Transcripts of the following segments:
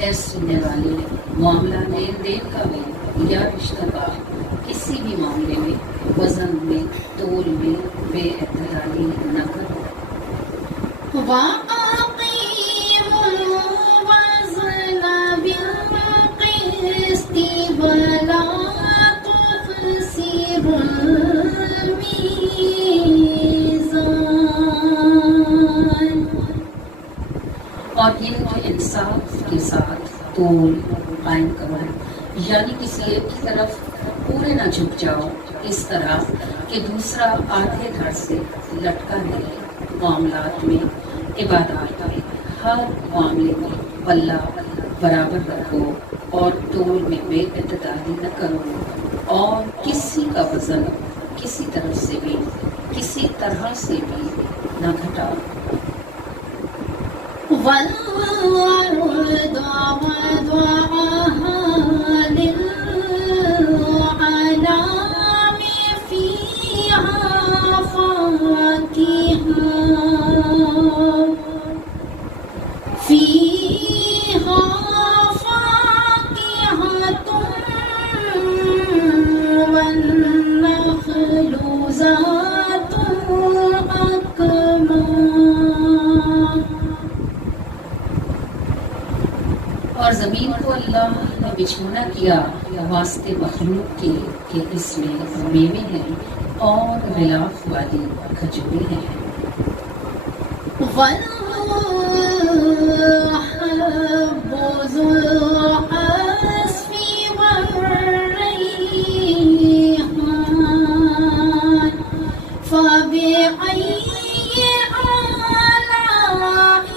اے سننے والے، معاملہ لین دین کا بھی یا رشتہ کا کسی بھی معاملے میں وزن میں تول میں بے اعتدالی نہ کرو۔ وَأَقِيمُوا الْوَزْنَ بِالْقِسْطِ وَلَا تُخْسِرُوا الْمِيزَانَ۔ اور یہ کہ انصاف کے ساتھ تول قائم کرو، یعنی کسی ایک کی طرف پورے نہ جھک جاؤ اس طرح کہ دوسرا آدھے دھڑ سے لٹکا رہے۔ معاملات میں، عبادات میں، ہر معاملے میں پلہ برابر رکھو اور تول میں بے اعتدالی نہ کرو، اور کسی کا وزن کسی طرف سے بھی کسی طرح سے بھی نہ گھٹاؤ۔ وَالْأَرْضَ وَضَعَهَا لِلْأَنَامِ فِيهَا فَاكِهَةٌ وَالنَّخْلُ ذَاتُ الْأَكْمَامِ۔ اور زمین کو اللہ نے بچھونا کیا واسطے مخلوق کے کہ اس میں میوے ہیں اور غلاف والی کھجوریں ہیں۔ وَالْحَبُّ ذُو الْعَصْفِ وَالرَّيْحَانُ فَبِأَيِّ آلَاءِ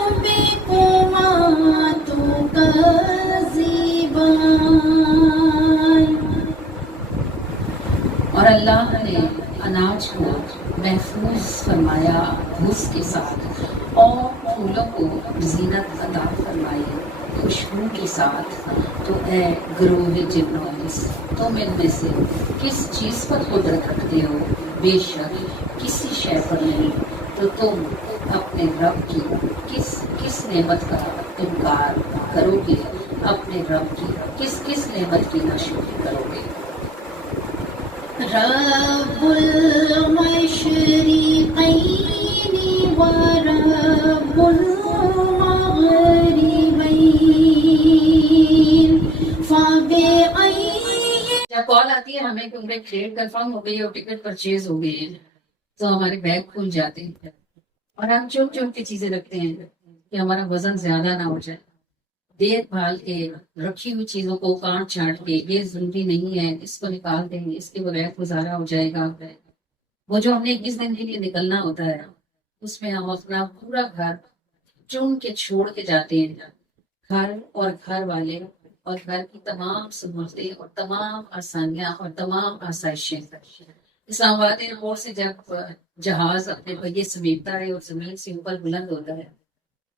رَبِّكُمَا تُكَذِّبَانِ۔ اور اللہ نے اناج کو محفوظ فرمایا بھوس کے ساتھ، اور پھولوں کو زینت عطا فرمائی خوشبو کے ساتھ۔ تو اے گروہ جن و انس، تم ان میں سے کس چیز پر قدرت رکھتے ہو؟ بے شک کسی شے پر نہیں، تو تم اپنے رب کی کس نعمت کا انکار کرو گے؟ اپنے رب کی کس نعمت کی ناشکری کرو گے؟ رب المشرقین ورب المغربین فبأي۔ جب کال آتی ہے ہمیں کہ ہمیں ٹرین کنفرم ہو گئی اور ٹکٹ پرچیز ہو گئی ہے، تو ہمارے بیگ کھل جاتے ہیں اور ہم چن کے چیزیں رکھتے ہیں کہ ہمارا وزن زیادہ نہ ہو جائے۔ دیکھ بھال کے رکھی ہوئی چیزوں کو کاٹ چھانٹ کے یہ ضروری نہیں ہے، اس کو نکال دیں، اس کے بغیر گزارا ہو جائے گا۔ وہ جو ہم نے 21 دن کے لیے نکلنا ہوتا ہے، اس میں ہم اپنا پورا گھر چن کے چھوڑ کے جاتے ہیں، گھر اور گھر والے اور گھر کی تمام سہولتیں اور تمام آسانیاں اور تمام آسائشیں۔ اسلام آباد ایئرپورٹ سے جب جہاز اپنے پہیے سمیٹتا ہے اور زمین سے اوپر بلند ہوتا ہے،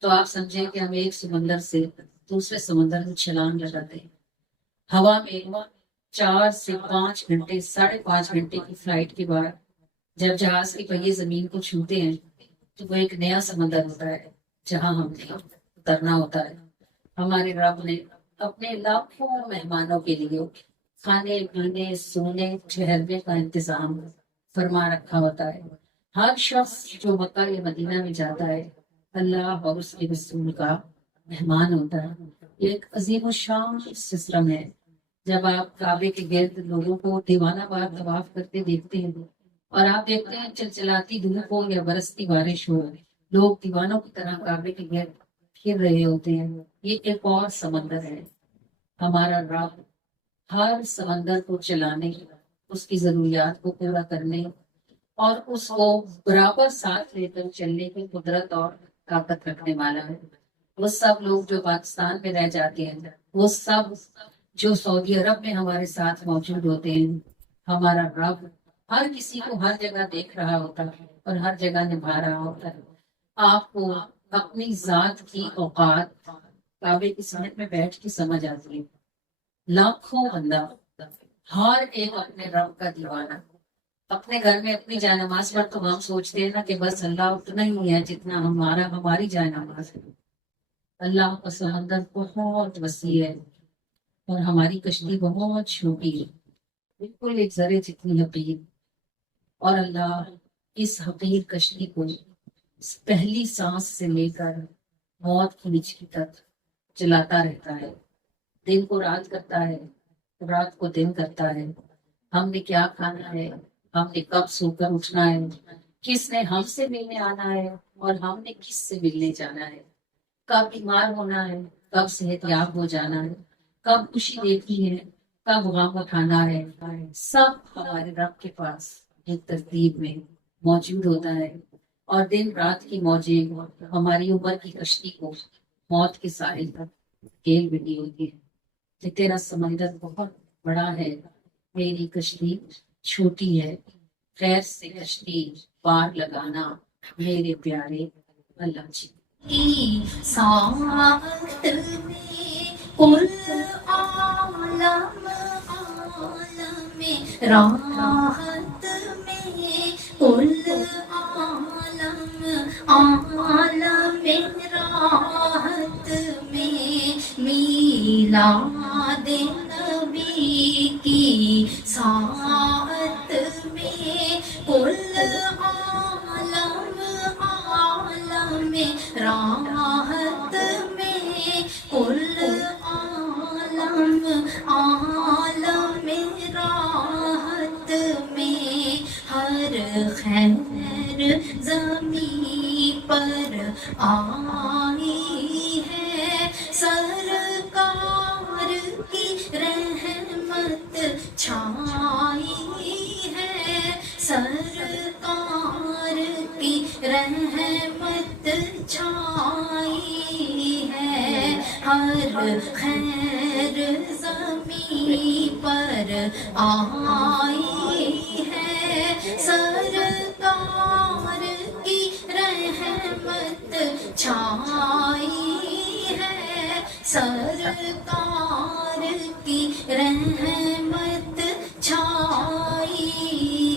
تو آپ سمجھیں کہ ہم ایک سمندر سے دوسرے سمندر میں چھلانگ لگاتے ہیں۔ ہوا میں 4 سے 5 گھنٹے 5.5 گھنٹے کی فلائٹ کے بعد جب جہاز کے پہیے زمین کو چھوتے ہیں، تو وہ ایک نیا سمندر ہوتا ہے جہاں ہم نے اترنا ہوتا ہے۔ ہمارے رب نے اپنے لاکھوں مہمانوں کے لیے کھانے پینے سونے ٹھہرنے کا انتظام فرما رکھا ہوتا ہے۔ ہر شخص جو مکہ یا مدینہ میں جاتا ہے اللہ اور اس کے رسول کا مہمان ہوتا ہے۔ یہ ایک عظیم الشان سسٹم ہے۔ جب آپ کعبے کے گرد لوگوں کو دیوانہ وار طواف کرتے دیکھتے ہیں اور آپ دیکھتے ہیں چلچلاتی دھوپ ہو یا برستی بارش ہو، لوگ دیوانوں کی طرح کعبے کے گرد پھر رہے ہوتے ہیں۔ یہ ایک اور سمندر ہے۔ ہمارا رب ہر سمندر کو چلانے، اس کی ضروریات کو پورا کرنے اور اس کو برابر ساتھ لے کر چلنے کی قدرت اور طاقت رکھنے والا ہے۔ وہ سب لوگ جو پاکستان میں رہ جاتے ہیں، وہ سب جو سعودی عرب میں ہمارے ساتھ موجود ہوتے ہیں، ہمارا رب ہر کسی کو ہر جگہ دیکھ رہا ہوتا ہے اور ہر جگہ نبھا رہا ہوتا ہے۔ آپ کو اپنی ذات کی اوقات کعبے کی سمت میں بیٹھ کے سمجھ آتی ہے۔ لاکھوں بندہ، ہر ایک اپنے رب کا دیوانہ، اپنے گھر میں اپنی جائے نماز پر تو ہم سوچتے ہیں نا کہ بس اللہ اتنا ہی ہے جتنا ہماری جائے نماز ہے. اللہ کا سمندر بہت وسیع ہے اور ہماری کشتی بہت چھوٹی ہے، بالکل ایک ذرے جتنی حقیر. اور اللہ اس حقیر کشتی کو پہلی سانس سے لے کر موت کی نچلی تک چلاتا رہتا ہے. دن کو رات کرتا ہے، رات کو دن کرتا ہے. ہم نے کیا کھانا ہے، ہم نے کب سو کر اٹھنا ہے، کس نے ہم سے ملنے آنا ہے اور ہم نے کس سے ملنے جانا ہے، کب بیمار ہونا ہے، کب صحت یاب ہو جانا ہے، کب خوشی دیکھنی ہے، کب غم اٹھانا ہے، سب ہمارے رب کے پاس ایک ترتیب میں موجود ہوتا ہے. اور دن رات کی موجیں ہماری عمر کی کشتی کو موت کے ساحل تک کھیل بٹی ہوتی ہے کہ تیرا سمندر بہت بڑا ہے، میری کشتی چھوٹی ہے. خیر سے کشتی پار لگانا میرے پیارے اللہ جی. ساعت میں کل عالم عالم راحت میں کل عالم عالم راحت میں میلاد نبی کی ساعت میں کل عالم عالم راحت میں کل عالم عالم راحت میں ہر خیر زمین پر آئی ہے سرکار کی رحمت چھائی ہے سرکار کی رحمت چھائی ہے ہر خیر زمین پر آئی ہے سرکار کی رحمت چھائی ہے سرکار کی رحمت چھائی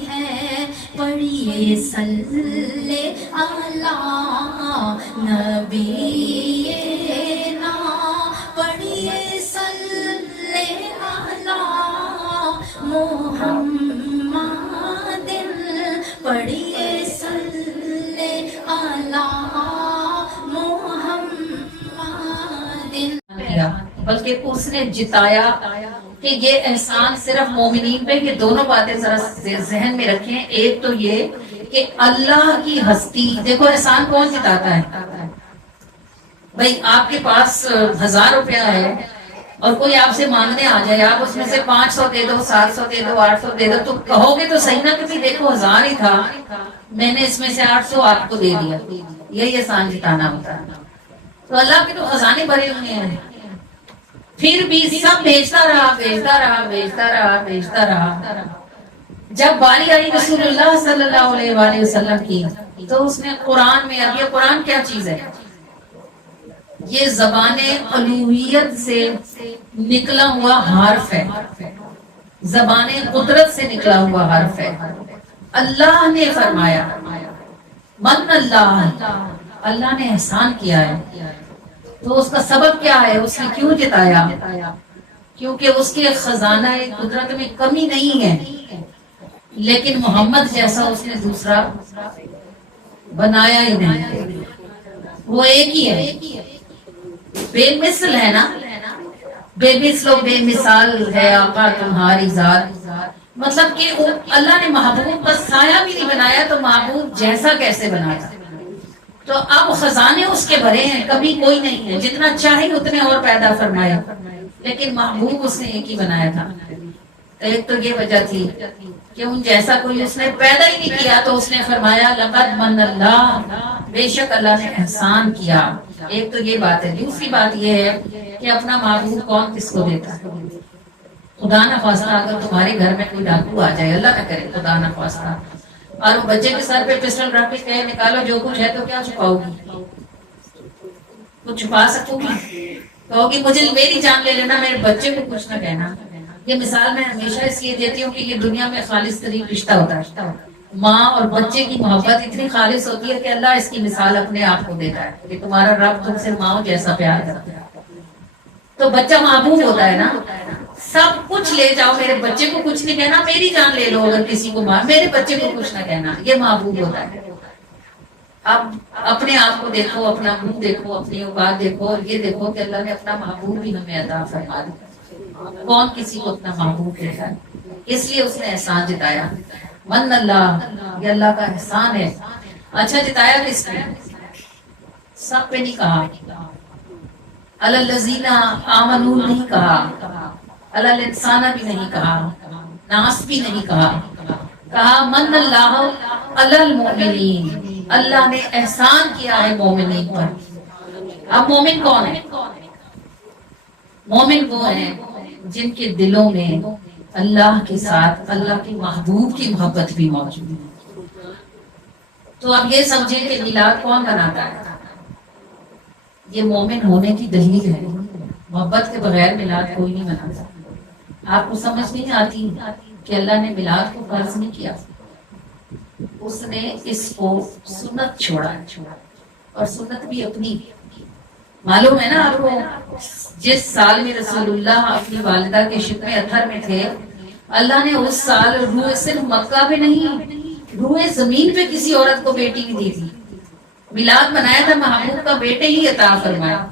ہے. پڑھیے صلی اللہ نبی نا پڑھیے صلی اللہ محمد پڑھیے صلی اللہ محمد. بلکہ اس نے جتایا کہ یہ احسان صرف مومنین پہ. کہ دونوں باتیں ذرا ذہن میں رکھیں. ایک تو یہ کہ اللہ کی ہستی، دیکھو احسان کون جتاتا ہے؟ بھائی آپ کے پاس 1000 روپیہ ہے اور کوئی آپ سے مانگنے آ جائے، آپ اس میں سے 500 دے دو، 700 دے دو، 800 دے دو، تو کہو گے تو صحیح نا کہ دیکھو 1000 ہی تھا، میں نے اس میں سے 800 آپ کو دے دیا. یہی احسان جتانا ہوتا ہے. تو اللہ کے تو خزانے بھرے ہوئے ہیں، پھر بھی سب بھیجتا رہا بھیجتا رہا بھیجتا رہا بھیجتا رہا. جب باری آئی رسول اللہ صلی اللہ علیہ وآلہ وسلم کی تو اس نے قرآن میں، اب یہ قرآن کیا چیز ہے؟ یہ زبان الوہیت سے نکلا ہوا حرف ہے، زبان قدرت سے نکلا ہوا حرف ہے. اللہ نے فرمایا من اللہ، اللہ نے احسان کیا ہے. تو اس کا سبب کیا ہے؟ اس نے کیوں جتایا؟ کیونکہ اس کے خزانہ قدرت میں کمی نہیں ہے، لیکن محمد جیسا اس نے دوسرا بنایا ہی نہیں. وہ ایک ہی ہے، بے مثل ہے نا. بے مثل و بے مثال ہے آقا تمہاری ذات. مطلب کہ اللہ نے محبوب کا سایہ بھی نہیں بنایا تو محبوب جیسا کیسے بنایا؟ تو اب خزانے اس کے بھرے ہیں، کبھی کوئی نہیں ہے. جتنا چاہے اتنے اور پیدا فرمایا، لیکن محبوب اس نے ایک ہی بنایا تھا. ایک تو یہ وجہ تھی کہ ان جیسا کوئی اس نے پیدا ہی نہیں کیا، تو اس نے فرمایا لقد من اللہ، بے شک اللہ نے احسان کیا. ایک تو یہ بات ہے. دوسری بات یہ ہے کہ اپنا محبوب کون کس کو دیتا ہے؟ خدا نہ خواستہ اگر تمہارے گھر میں کوئی ڈاکو آ جائے، اللہ نہ کرے خدا نہ خواستہ، اور وہ بچے کے سر پہ پسٹل رکھ کے کہے نکالو جو کچھ ہے، تو کیا چھپاؤ گی؟ کچھ چھپا سکو گی؟ کہو گی مجھے میری جان لے لینا، میرے بچے کو کچھ نہ کہنا. یہ مثال میں ہمیشہ اس لیے دیتی ہوں کہ یہ دنیا میں خالص ترین رشتہ ہوتا ہے. ماں اور بچے کی محبت اتنی خالص ہوتی ہے کہ اللہ اس کی مثال اپنے آپ کو دیتا ہے کہ تمہارا رب تم سے ماں جیسا پیار کرتا ہے. تو بچہ محبوب ہوتا ہے نا. سب کچھ لے جاؤ، میرے بچے کو کچھ نہیں کہنا، میری جان لے لو اگر کسی کو مار، میرے بچے کو کچھ نہ کہنا، یہ محبوب ہوتا ہے. اب اپنے آپ کو دیکھو، اپنا منہ دیکھو، اپنی اوقات دیکھو، اور یہ دیکھو کہ اللہ نے اپنا محبوب بھی ہمیں عطا فرما دیا. کون کسی کو اپنا محبوب کہتا ہے؟ اس لیے اس نے احسان جتایا. من اللہ، یہ اللہ کا احسان ہے. اچھا جتایا کس نے؟ سب پہ نہیں کہا. الذین آمنوا نہیں کہا، الانسان بھی نہیں کہا، ناس بھی نہیں کہا. کہا من اللہ علی المؤمنین، اللہ نے احسان کیا ہے مومنین پر. اب مومن کون ہے؟ مومن وہ ہیں جن کے دلوں میں اللہ کے ساتھ اللہ کے محبوب کی محبت بھی موجود ہے. تو اب یہ سمجھیں کہ میلاد کون بناتا ہے؟ یہ مومن ہونے کی دلیل ہے. محبت کے بغیر میلاد کوئی نہیں بناتا. آپ کو سمجھ نہیں آتی کہ اللہ نے میلاد کو فرض نہیں کیا، اس نے اس کو سنت چھوڑا. اور سنت بھی اپنی. معلوم ہے نا آپ کو، جس سال میں رسول اللہ اپنی والدہ کے شکم اطہر میں تھے، اللہ نے اس سال روح صرف مکہ پہ نہیں، روح زمین پہ کسی عورت کو بیٹی بھی دی تھی. میلاد منایا تھا محبوب کا بیٹے ہی عطا فرمایا.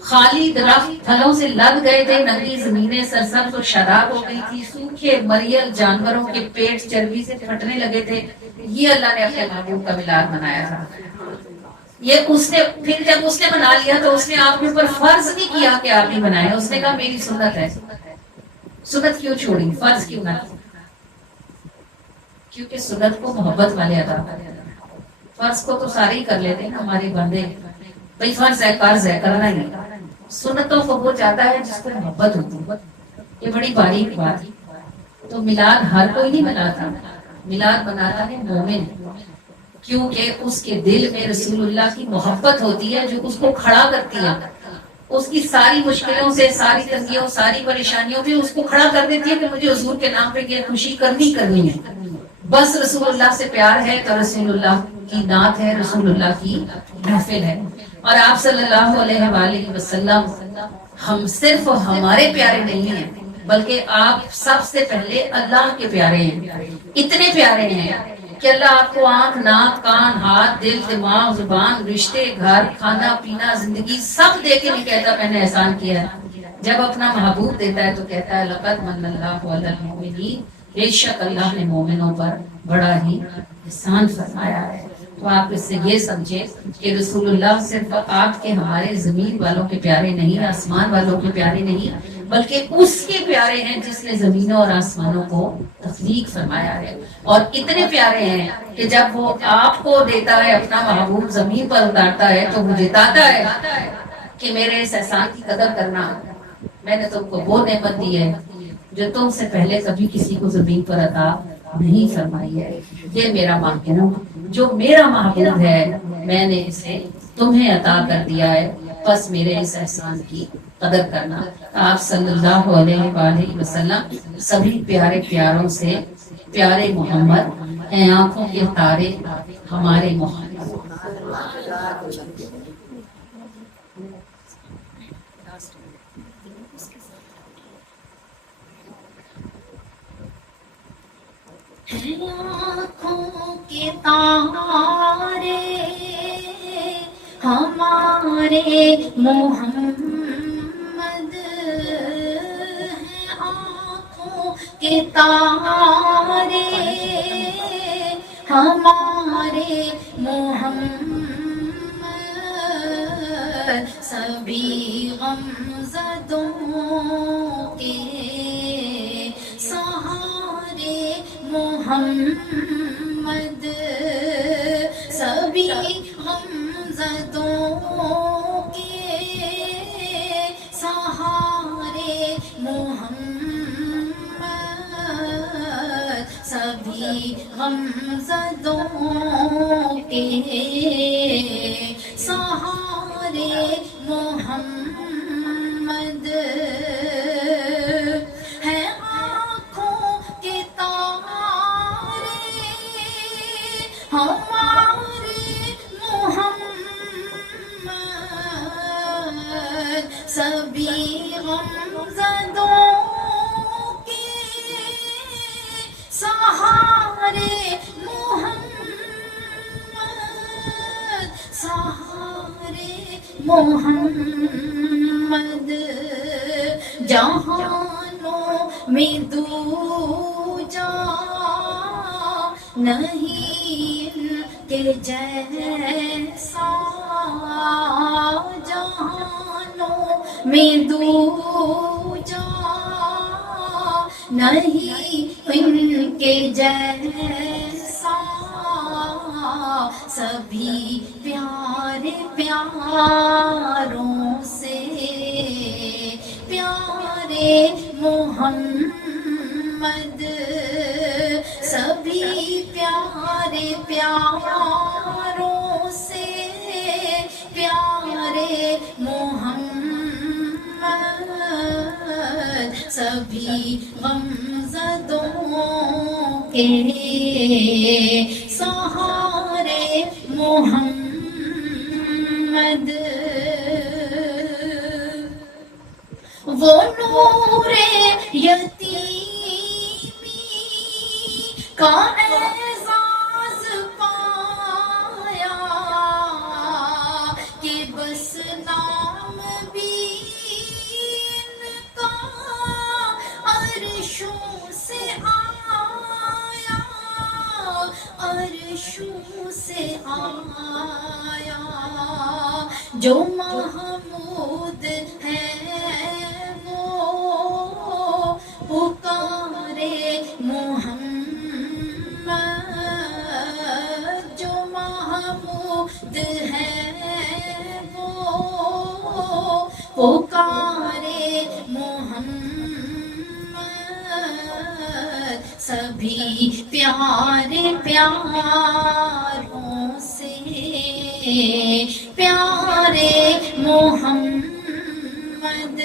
خالی درخت پھلوں سے لد گئے تھے، ننگی زمینیں سرسبز و شاداب ہو گئی تھی، سوکھے مریل جانوروں کے پیٹ چربی سے پھٹنے لگے تھے. یہ اللہ نے اپنے محبوب کا میلاد منایا تھا. یہ اس نے پھر جب اس نے بنا لیا تو اس نے آپ کے اوپر فرض نہیں کیا کہ آپ ہی بنائے. اس نے کہا میری سنت ہے. سنت کیوں چھوڑی؟ فرض کیوں نہ؟ کیونکہ سنت کو محبت والے ادا کرتے. فرض کو تو سارے ہی کر لیتے ہیں ہمارے بندے، بھائی فرض ہے، قرض ہے، کرنا ہی. سنتوں کو وہ چاہتا ہے جس کو محبت ہوتی ہے. یہ بڑی باریک بات. تو میلاد ہر کوئی نہیں مناتا، میلاد مناتا ہے مومن، کیونکہ اس کے دل میں رسول اللہ کی محبت ہوتی ہے جو اس کو کھڑا کرتی ہے. اس کی ساری مشکلوں سے، ساری تنگیوں، ساری پریشانیوں بھی اس کو کھڑا کر دیتی ہے کہ مجھے حضور کے نام پہ یہ خوشی کرنی ہے. بس رسول اللہ سے پیار ہے تو رسول اللہ کی نعت ہے، رسول اللہ کی محفل ہے. اور آپ صلی اللہ علیہ وآلہ وسلم ہم صرف ہمارے پیارے نہیں ہیں، بلکہ آپ سب سے پہلے اللہ کے پیارے ہیں. اتنے پیارے ہیں کہ اللہ آپ کو آنکھ، ناک، کان، ہاتھ، دل، دماغ، زبان، رشتے، گھر، کھانا پینا، زندگی سب دے کے نہیں کہتا میں نے احسان کیا ہے. جب اپنا محبوب دیتا ہے تو کہتا ہے لقد من اللہ علی المؤمنین، بے شک اللہ نے مومنوں پر بڑا ہی احسان فرمایا ہے. تو آپ اس سے یہ سمجھیں کہ رسول اللہ صرف آپ کے ہمارے زمین والوں کے پیارے نہیں، آسمان والوں کے پیارے نہیں، بلکہ اس کے پیارے ہیں جس نے زمینوں اور آسمانوں کو تخلیق فرمایا ہے. اور اتنے پیارے ہیں کہ جب وہ آپ کو دیتا ہے، اپنا محبوب زمین پر اتارتا ہے تو وہ جتاتا ہے کہ میرے اس احسان کی قدر کرنا. میں نے تم کو وہ نعمت دی ہے جو تم سے پہلے کبھی کسی کو زمین پر عطا نہیں فرمائی ہے. یہ میرا محبوب، جو میرا محبوب ہے، میں نے اسے تمہیں عطا کر دیا ہے، بس میرے اس احسان کی قدر کرنا. آپ صلی اللہ علیہ وآلہ وسلم سبھی پیارے پیاروں سے پیارے محمد اے آنکھوں کے تارے ہمارے محمد. آنکھوں کے تارے ہمارے محمد ہیں، آنکھوں کے تارے ہمارے محمد، سبھی غمزدوں کے سہارے محمد، سبھی غمزدوں کے سہارے محمد، سبھی غمزدوں کے سہارے محمد ہے. سبھی غمزدوں کے سہارے محمد، سہارے محمد، جہانوں میں دوجا نہیں ان کے جیسا، جہانوں میں دوجا نہیں ان کے جیسا، سبھی پیارے پیاروں سے پیارے محمد، سبھی پیارے پیاروں سے پیارے محمد، سبھی غمزدوں کے سہارے محمد، وہ نور یتیمی کا اعزاز پایا کہ بس نام بھی ان کا عرشوں سے آیا، عرشوں سے آیا، جو محمود ہے وہ پکارے محمد، جو محمود ہے وہ پکارے محمد، سبھی پیارے پیاروں سے پیارے محمد،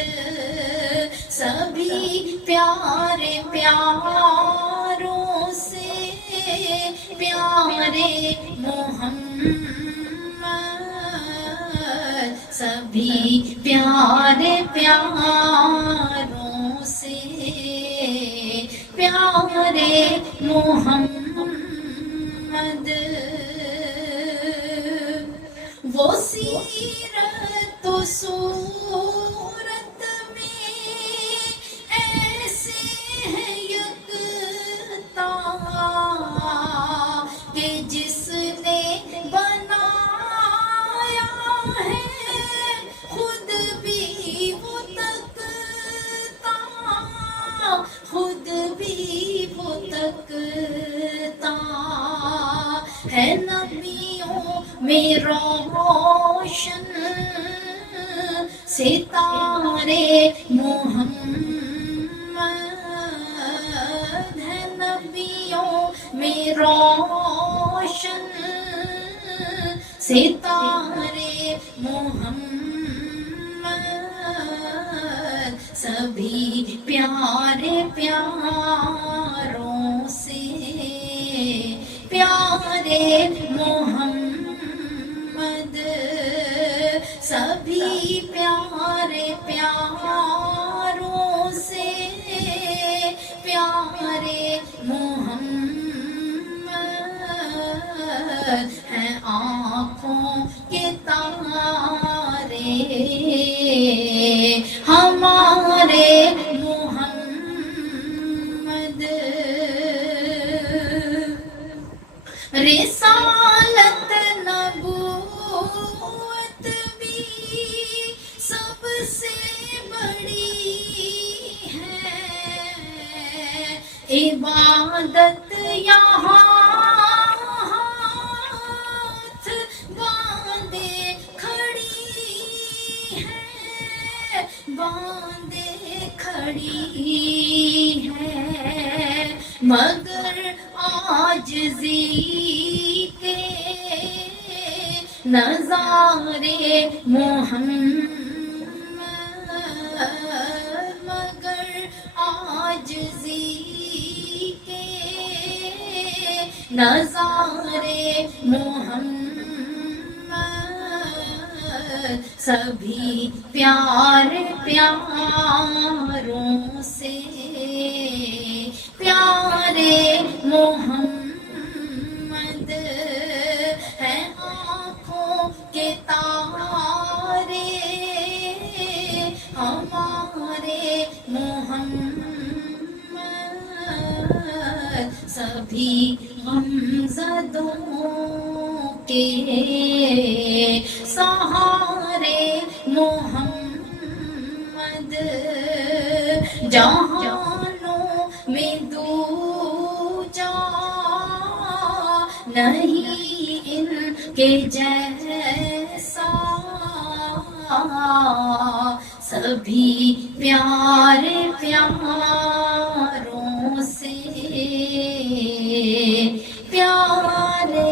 سبھی پیارے پیاروں سے پیارے محمد، سبھی پیارے پیاروں سے پیارے محمد، وہ سیرت و صورت میں ایسے ہیں یکتا کہ جس نے بنایا ہے خود بھی وہ تکتا، خود بھی وہ تکتا ہے، نبیوں میں روشن ستارے محمد ہے، نبیوں میں روشن ستارے محمد، سبھی پیارے پیاروں سے پیارے محمد، سبھی پیارے پیاروں سے پیارے محمد، ہیں آنکھوں کے تارے ہمارے محمد، رسالت نبوت بھی سب سے بڑی ہے، عبادت یہاں ہاتھ باندھے کھڑی ہے، باندھے کھڑی ہے، مگر عاجزی کے نظارے محمد، مگر عاجزی کے نظارے محمد، سبھی پیار پیاروں سے پیارے محمد ہیں آنکھوں کے تارے ہمارے محمد سبھی غمزدوں کے سہارے محمد جہانوں میں دوجا نہیں ان کے جیسا سبھی پیارے پیاروں سے پیارے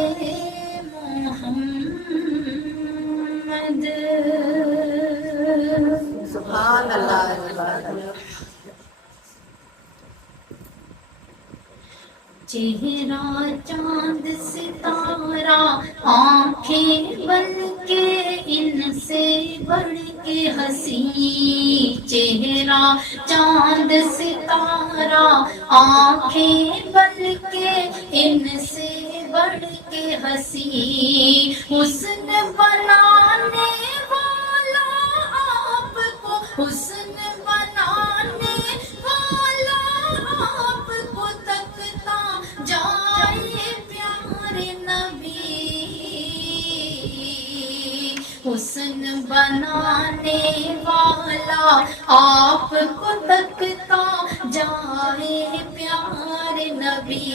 محمد سبحان اللہ. چہرہ چاند ستارہ آنکھیں بن کے ان سے بڑھ کے حسین چہرہ چاند ستارہ آنکھیں بن کے ان سے بڑھ کے حسین حسن بنانے والا آپ کو حسن بنانے والا آپ کو تکتا جائے پیارے نبی حسن بنانے والا آپ کو تکتا جائے پیارے نبی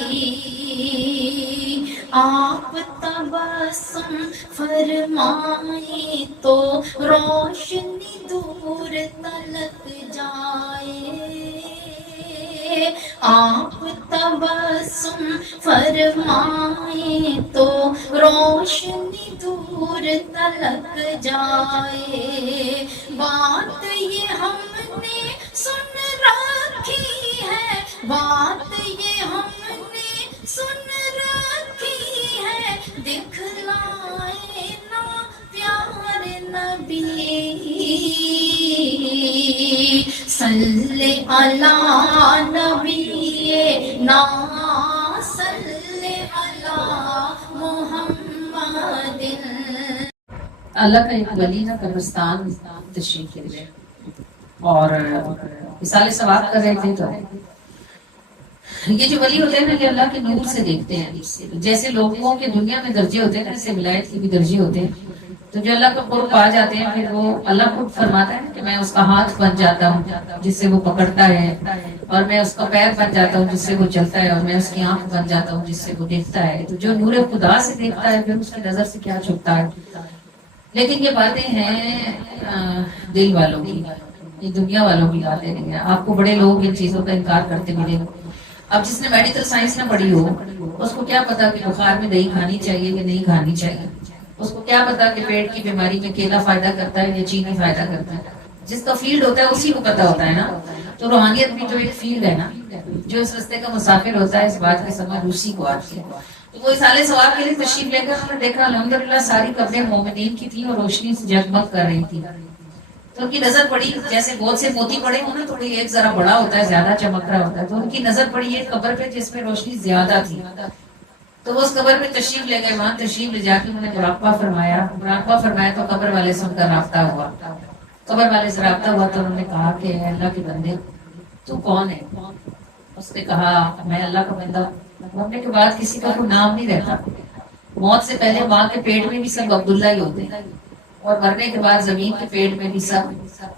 آپ تبسم فرمائیں تو روشنی دور تلک جائے آپ تبسم فرمائیں تو روشنی دور تلک جائے بات یہ ہم نے سن رکھی ہے بات یہ ہم نے سن رکھی ہے دکھلائے نا پیارے نبی صلی علی نبی نا صلی علی محمد. اللہ کا ایک ولی نا قبرستان تشریف لے گئے اور مثال ثواب کر رہے تھے. تو یہ جو ولی ہوتے ہیں نا یہ اللہ کے نور سے دیکھتے ہیں. جیسے لوگوں کے دنیا میں درجے ہوتے ہیں نا ایسے ولایت کے بھی درجے ہوتے ہیں. تو جو اللہ کا قرب پا جاتے ہیں پھر وہ اللہ خود فرماتا ہے کہ میں اس کا ہاتھ بن جاتا ہوں جس سے وہ پکڑتا ہے اور میں اس کا پیر بن جاتا ہوں جس سے وہ چلتا ہے اور میں اس کی آنکھ بن جاتا ہوں جس سے وہ دیکھتا ہے. تو جو نور خدا سے دیکھتا ہے پھر اس کی نظر سے کیا چھپتا ہے. لیکن یہ باتیں ہیں دل والوں کی, یہ دنیا والوں کی باتیں نہیں ہیں. آپ کو بڑے لوگ ان چیزوں کا انکار کرتے ملیں. اب جس نے میڈیکل سائنس نہ پڑھی ہو اس کو کیا پتا کہ بخار میں دہی کھانی چاہیے کہ نہیں کھانی چاہیے. اس کو کیا پتا کہ پیٹ کی بیماری میں کیلا فائدہ کرتا ہے یا چینی فائدہ کرتا ہے. جس کا فیلڈ ہوتا ہے اسی کو پتا ہوتا ہے نا. تو روحانیت بھی جو ایک فیلڈ ہے نا, جو اس رستے کا مسافر ہوتا ہے اس بات کی سمجھ اسی کو آتی ہے. تو وہ اصال ثواب کے لیے تشریف لے کر ہم نے دیکھا الحمدللہ ساری قبریں مومنین کی تھیں اور روشنی سے جگمگ کر رہی تھی. تو ان کی نظر پڑی جیسے بہت سے موتی پڑے ہوں نا, تھوڑی ایک ذرا بڑا ہوتا ہے زیادہ چمک رہا ہوتا ہے. تو ان کی نظر پڑی ایک قبر پہ جس میں روشنی زیادہ تھی. تو وہ اس قبر پہ تشریف لے گئے. وہاں تشریف لے جا کے انہوں نے مراقبہ فرمایا تو قبر والے سے ان کا رابطہ ہوا. قبر والے سے رابطہ ہوا تو انہوں نے کہا کہ اے اللہ کے بندے تو کون ہے؟ اس نے کہا میں اللہ کا بندہ. مرنے کے بعد کسی کا کوئی نام نہیں رہتا. موت سے پہلے ماں کے پیٹ میں بھی سب عبداللہ ہی ہوتے ہیں اور مرنے کے بعد زمین کے پیٹ میں بھی سب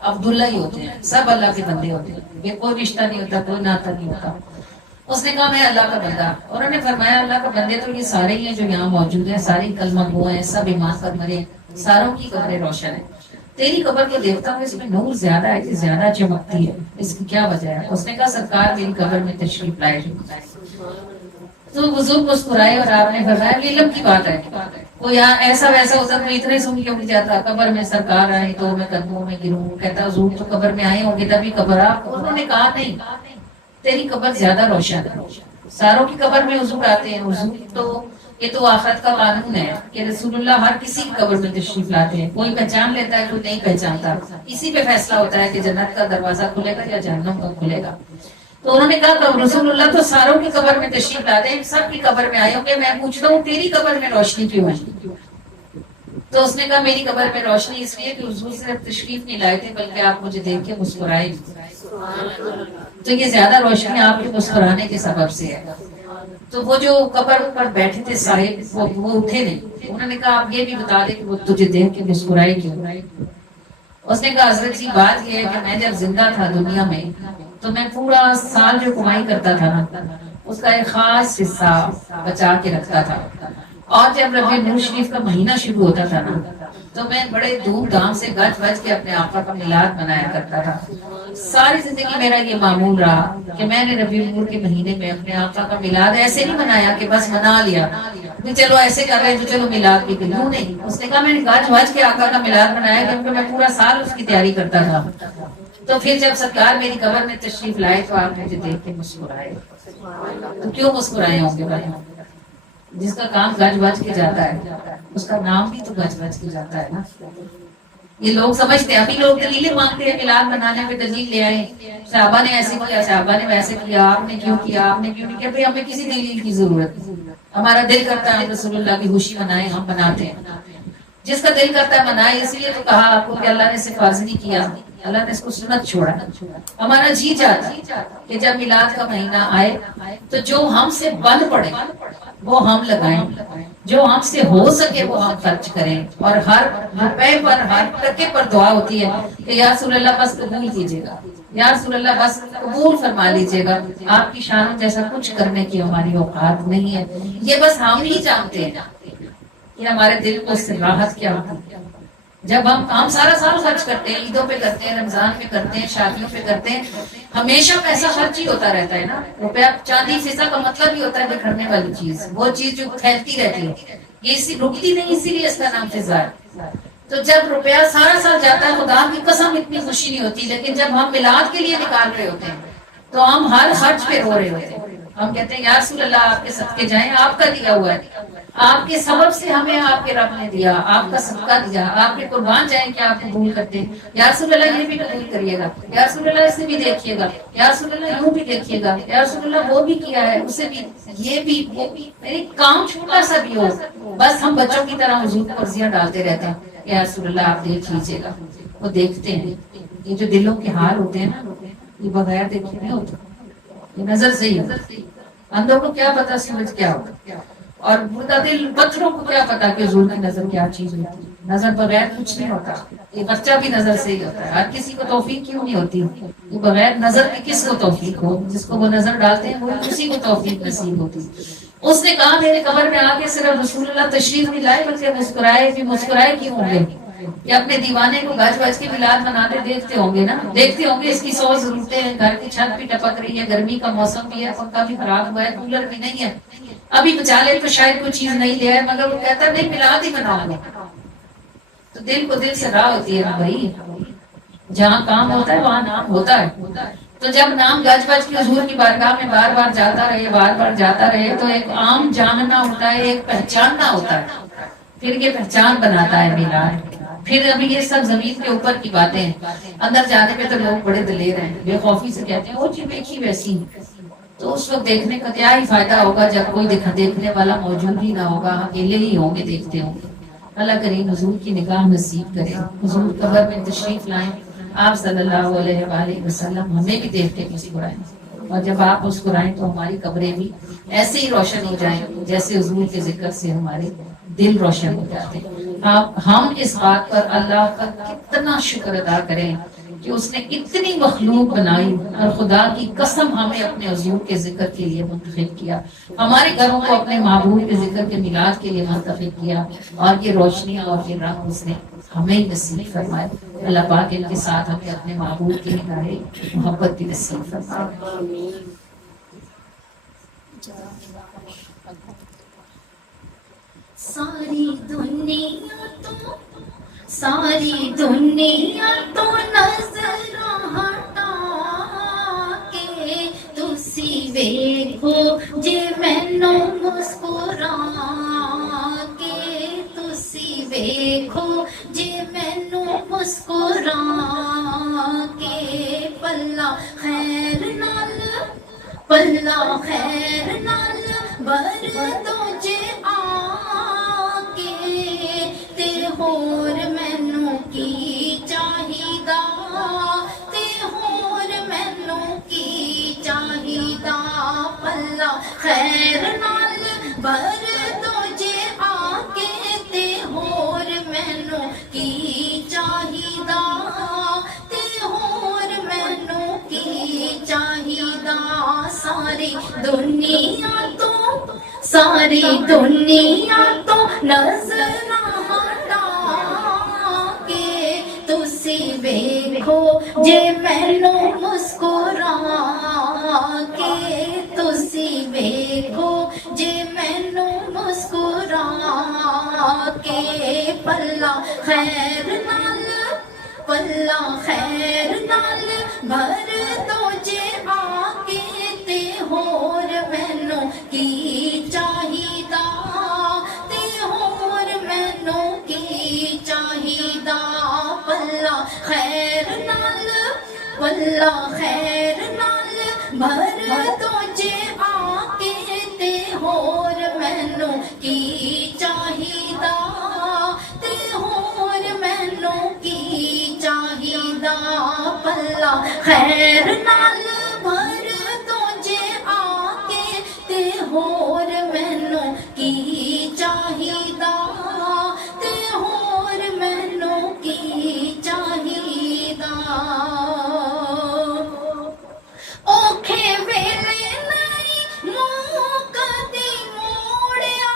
عبداللہ ہی ہوتے ہیں. سب اللہ کے بندے ہوتے ہیں. یہ کوئی رشتہ نہیں ہوتا, کوئی ناتا نہیں ہوتا. اس نے کہا میں اللہ کا بندہ. اور انہوں نے فرمایا اللہ کا بندے تو یہ سارے ہی ہیں جو یہاں موجود ہیں, سارے کلمہ گو ہیں, سب ایمان پر مرے, ساروں کی قبریں روشن ہیں. تیری قبر کو دیکھتا ہوں اس میں نور زیادہ ہے, زیادہ چمکتی ہے, اس کی کیا وجہ ہے؟ اس نے کہا سرکار میری قبر میں تشریف لائے. تو بزرگ مسکرائے اور آپ نے فرمایا علم کی بات ہے. کوئی ایسا ویسا ہوتا تو اتنے سن کے اٹھ جاتا. قبر میں سرکار آئے تو میں قدموں میں گروں. کہتا حضور تو قبر میں آئے ہوں گے تبھی قبر آپ. انہوں نے کہا نہیں, تیری قبر زیادہ روشن ہے. ساروں کی قبر میں حضور آتے ہیں. حضور تو یہ تو آخرت کا قانون ہے کہ رسول اللہ ہر کسی کی قبر میں تشریف لاتے ہیں. کوئی پہچان لیتا ہے کوئی نہیں پہچانتا. اسی پہ فیصلہ ہوتا ہے کہ جنت کا دروازہ کھلے گا یا جہنم کا کھلے گا. تو انہوں نے کہا کہ رسول اللہ تو ساروں کی قبر میں تشریف لاتے ہیں, سب کی قبر میں آئے ہوں گے, میں پوچھتا ہوں تیری قبر میں روشنی کیوں ہے؟ تو اس نے کہا میری قبر میں روشنی اس لیے کہ حضور صرف تشریف نہیں لائے تھے بلکہ آپ مجھے دیکھ کے مسکرائے. تو یہ زیادہ روشنی آپ کے مسکرانے کے سبب سے ہے. تو وہ جو قبر پر بیٹھے تھے صاحب وہ اٹھے نہیں. انہوں نے کہا آپ یہ بھی بتا دیں کہ وہ تجھے دیکھ کے مسکرائے کیوں؟ اس نے کہا حضرت جی بات یہ ہے کہ میں جب زندہ تھا دنیا میں تو میں پورا سال جو کمائی کرتا تھا نا اس کا ایک خاص حصہ بچا کے رکھتا تھا, اور جب ربیع الاول شریف کا مہینہ شروع ہوتا تھا نا تو میں بڑے دھوم دھام سے گج وج کے اپنے آقا کا میلاد منایا کرتا تھا. ساری زندگی میرا یہ معمول رہا کہ میں نے ربیع الاول کے مہینے میں اپنے آقا کا میلاد ایسے نہیں منایا کہ بس منا لیا چلو ایسے کر رہے ہیں تو چلو میلاد بھی کیوں نہیں. اس نے کہا میں نے گج وج کے آقا کا میلاد منایا کیونکہ میں پورا سال اس کی تیاری کرتا تھا. تو پھر جب سرکار میری قبر میں تشریف لائے تو آپ مجھے دیکھ کے مسکرائے. تو کیوں مسکرائے ہوں گے بھائی؟ جس کا کام گج بج کے جاتا ہے اس کا نام بھی تو گج بج کے جاتا ہے نا. یہ لوگ سمجھتے ہیں, ابھی لوگ دلیلیں مانگتے ہیں میلاد منانے میں دلیل لے آئے, صحابہ نے ایسے کیا, صحابہ نے ویسے کیا, آپ نے کیوں کیا, آپ نے کیوں نہیں کیا. بھائی ہمیں کسی دلیل کی ضرورت نہیں, ہمارا دل کرتا ہے رسول اللہ کی خوشی منائے, ہم مناتے ہیں. جس کا دل کرتا ہے منائے. اس لیے تو کہا آپ کو کہ اللہ نے اسے فرض نہیں کیا, اللہ نے اس کو سنت چھوڑا. ہمارا جی چاہتا کہ جب میلاد کا مہینہ آئے تو جو ہم سے بن پڑے وہ ہم لگائیں, جو ہم سے ہو سکے وہ ہم خرچ کریں, اور ہر روپے پر ہر ٹکے پر دعا ہوتی ہے کہ یا رسول اللہ بس قبول کیجیے گا, یا رسول اللہ بس قبول فرما لیجیے گا, آپ کی شان جیسا کچھ کرنے کی ہماری اوقات نہیں ہے. یہ بس ہم ہی جانتے ہیں کہ ہمارے دل کو اس سے راحت کیا ہوتی ہے. جب ہم سارا سال خرچ کرتے ہیں, عیدوں پہ کرتے ہیں, رمضان پہ کرتے ہیں, شادیوں پہ کرتے ہیں, ہمیشہ پیسہ خرچ ہی ہوتا رہتا ہے نا. روپیہ چاندی فضہ کا مطلب ہی ہوتا ہے بکھرنے والی چیز, وہ چیز جو پھیلتی رہتی ہے, یہ رکتی نہیں, اسی لیے اس کا نام فضا ہے. تو جب روپیہ سارا سال جاتا ہے خدا کی قسم اتنی خوشی نہیں ہوتی, لیکن جب ہم میلاد کے لیے نکال رہے ہوتے ہیں تو ہم ہر خرچ پہ رو رہے ہوتے ہیں. ہم کہتے ہیں یا رسول اللہ آپ کے صدقے جائیں, آپ کا دیا ہوا ہے, آپ کے سبب سے ہمیں آپ کے رب نے دیا, آپ کا صدقہ دیا, آپ کے قربان جائیں کہ آپ قبول کرتے ہیں. یا رسول اللہ یہ بھی قبول کریے گا, یا رسول اللہ اسے بھی دیکھیے گا, یا رسول اللہ یوں بھی دیکھیے گا, یا رسول اللہ وہ بھی کیا ہے اسے بھی, یہ بھی وہ بھی, میری کام چھوٹا سا بھی ہو بس ہم بچوں کی طرح حضور کو عرضیاں ڈالتے رہتے ہیں یا رسول اللہ آپ دیکھ لیجیے گا. وہ دیکھتے ہیں. یہ جو دلوں کے حال ہوتے ہیں نا یہ بغیر دیکھے نہیں ہوتے, یہ نظر سے ہی ہوتا. اندھوں کو کیا پتا سورج کیا ہوگا, اور مردہ دل پتھروں کو کیا پتا کہ حضور کی نظر کیا چیز ہوتی ہے. نظر بغیر کچھ نہیں ہوتا, یہ بچہ بھی نظر سے ہی ہوتا ہے. ہر کسی کو توفیق کیوں نہیں ہوتی, یہ بغیر نظر کے کس کو توفیق ہو, جس کو وہ نظر ڈالتے ہیں وہ اسی کو توفیق نصیب ہوتی. اس نے کہا میرے قبر میں آ کے صرف رسول اللہ تشریف نہیں لائے بلکہ مسکرائے بھی. مسکرائے کیوں ہوں گے کہ اپنے دیوانے کو گج بج کے میلاد مناتے دیکھتے ہوں گے نا, دیکھتے ہوں گے اس کی 100 ضرورتیں ہیں, گھر کی چھت بھی ٹپک رہی ہے, گرمی کا موسم بھی ہے, پنکھا بھی خراب ہوا ہے, کولر بھی نہیں ہے, ابھی بچا لے تو شاید کوئی چیز نہیں لے آئے, مگر وہ کہتا ہے نہیں میلاد ہی مناؤں گا. تو دل کو دل سے راہ ہوتی ہے نا بھائی, جہاں کام ہوتا ہے وہاں نام ہوتا ہے. تو جب نام گج بج کے حضور کی بارگاہ میں بار بار جاتا رہے, بار بار جاتا رہے, تو ایک عام جاننا ہوتا ہے, ایک پہچاننا ہوتا ہے, پھر یہ پہچان بناتا ہے میلاد. پھر ابھی یہ سب زمین کے اوپر کی باتیں ہیں, اندر جانے پہ تو لوگ بڑے دلیر ہیں, بے خوفی سے کہتے ہیں وہ جی دیکھی ویسی. تو اس وقت دیکھنے کا کیا ہی فائدہ ہوگا جب کوئی دیکھنے والا موجود ہی نہ ہوگا, اکیلے ہی ہوں گے, دیکھتے ہوں گے. اللہ کریم حضور کی نگاہ نصیب کرے, حضور قبر میں تشریف لائیں, آپ صلی اللہ علیہ وآلہ وسلم ہمیں بھی دیکھ کے مسکرائیں, اور جب آپ مسکرائیں تو ہماری قبریں بھی ایسے ہی روشن ہو جائیں جیسے حضور کے ذکر سے ہمارے دل روشن ہو جاتے ہیں. ہم اس بات پر اللہ کا کتنا شکر ادا کریں کہ اس نے اتنی مخلوق بنائی اور خدا کی قسم ہمیں اپنے حضور کے ذکر کے لیے منتخب کیا, ہمارے گھروں کو اپنے محبوب کے ذکر کے میلاد کے لیے منتخب کیا, اور یہ روشنیاں اور یہ رنگ اس نے ہمیں نصیب فرمائے. اللہ پاک ان کے ساتھ ہمیں اپنے محبوب کی نگاہ محبت بھی نصیب فرمائے. ساری دنیا تو نظر ہٹا کے تسی ویکھو جے مینوں مسکرا ਪੱਲਾ ਖੈਰ ਨਾਲ ਪੱਲਾ ਖੈਰ ਨਾਲ ਭਰ ਦੋ ਜੇ ਆ ਕੇ ਤੇ ਹੋਰ ਮੈਨੂੰ ਕੀ ਚਾਹੀਦਾ ਤੇ ਹੋਰ ਮੈਨੂੰ ਕੀ ਚਾਹੀਦਾ ਪੱਲਾ ਖੈਰ ਨਾਲ ਭਰ ਦੋ ਜੇ ਆ ਕੇ ਤੇ ਹੋਰ ਮੈਨੂੰ ਕੀ ਚਾਹੀਦਾ ਤੇ ਹੋਰ ਮੈਨੂੰ ਕੀ ਚਾਹੀਦਾ ਸਾਰੀ ਦੁਨੀਆ ਤੋਂ ਨਜ਼ਰਾਂ ਹਟਾ ਕੇ ਤੁਸੀਂ ਵੇਖੋ ਜੇ ਮੈਨੂੰ ਮੁਸਕਰਾ ਕੇ ਤੁਸੀਂ ਵੇਖੋ ਜੇ ਮੈਨੂੰ ਮੁਸਕਰਾ ਕੇ ਪੱਲਾ ਖੈਰ ਨਾਲ ਭਰ ਦੋ ਜੇ ਆ ਕੇ ਤੇ ਹੋਰ ਮੈਨੂੰ ਕੀ ਚਾਹੀਦਾ ਤੇ ਹੋਰ ਮੈਨੂੰ ਕੀ ਚਾਹੀਦਾ ਪੱਲਾ ਖੈਰ ਨਾਲ ਭਰ ਦੋ ਜੇ ਆ ਕੇ ਤੇ ਹੋਰ ਮੈਨੂੰ ਕੀ ਚਾਹੀਦਾ ਤੇ ਹੋਰ ਮੈਨੂੰ ਕੀ ਚਾਹੀਦਾ ਪੱਲਾ ਖੈਰ ਨਾਲ ਭਰ ਦੋ ਜੇ ਆ ਕੇ ਤੇ ਹੋਰ ਮੈਨੂੰ ਕੀ ਚਾਹੀਦਾ ਤੇ ਹੋਰ ਮੈਨੂੰ ਕੀ ਚਾਹੀਦਾ ਔਖੇ ਵੇਲੇ ਨਹੀਂ ਮੂੰਹ ਕਦੀ ਮੋੜਿਆ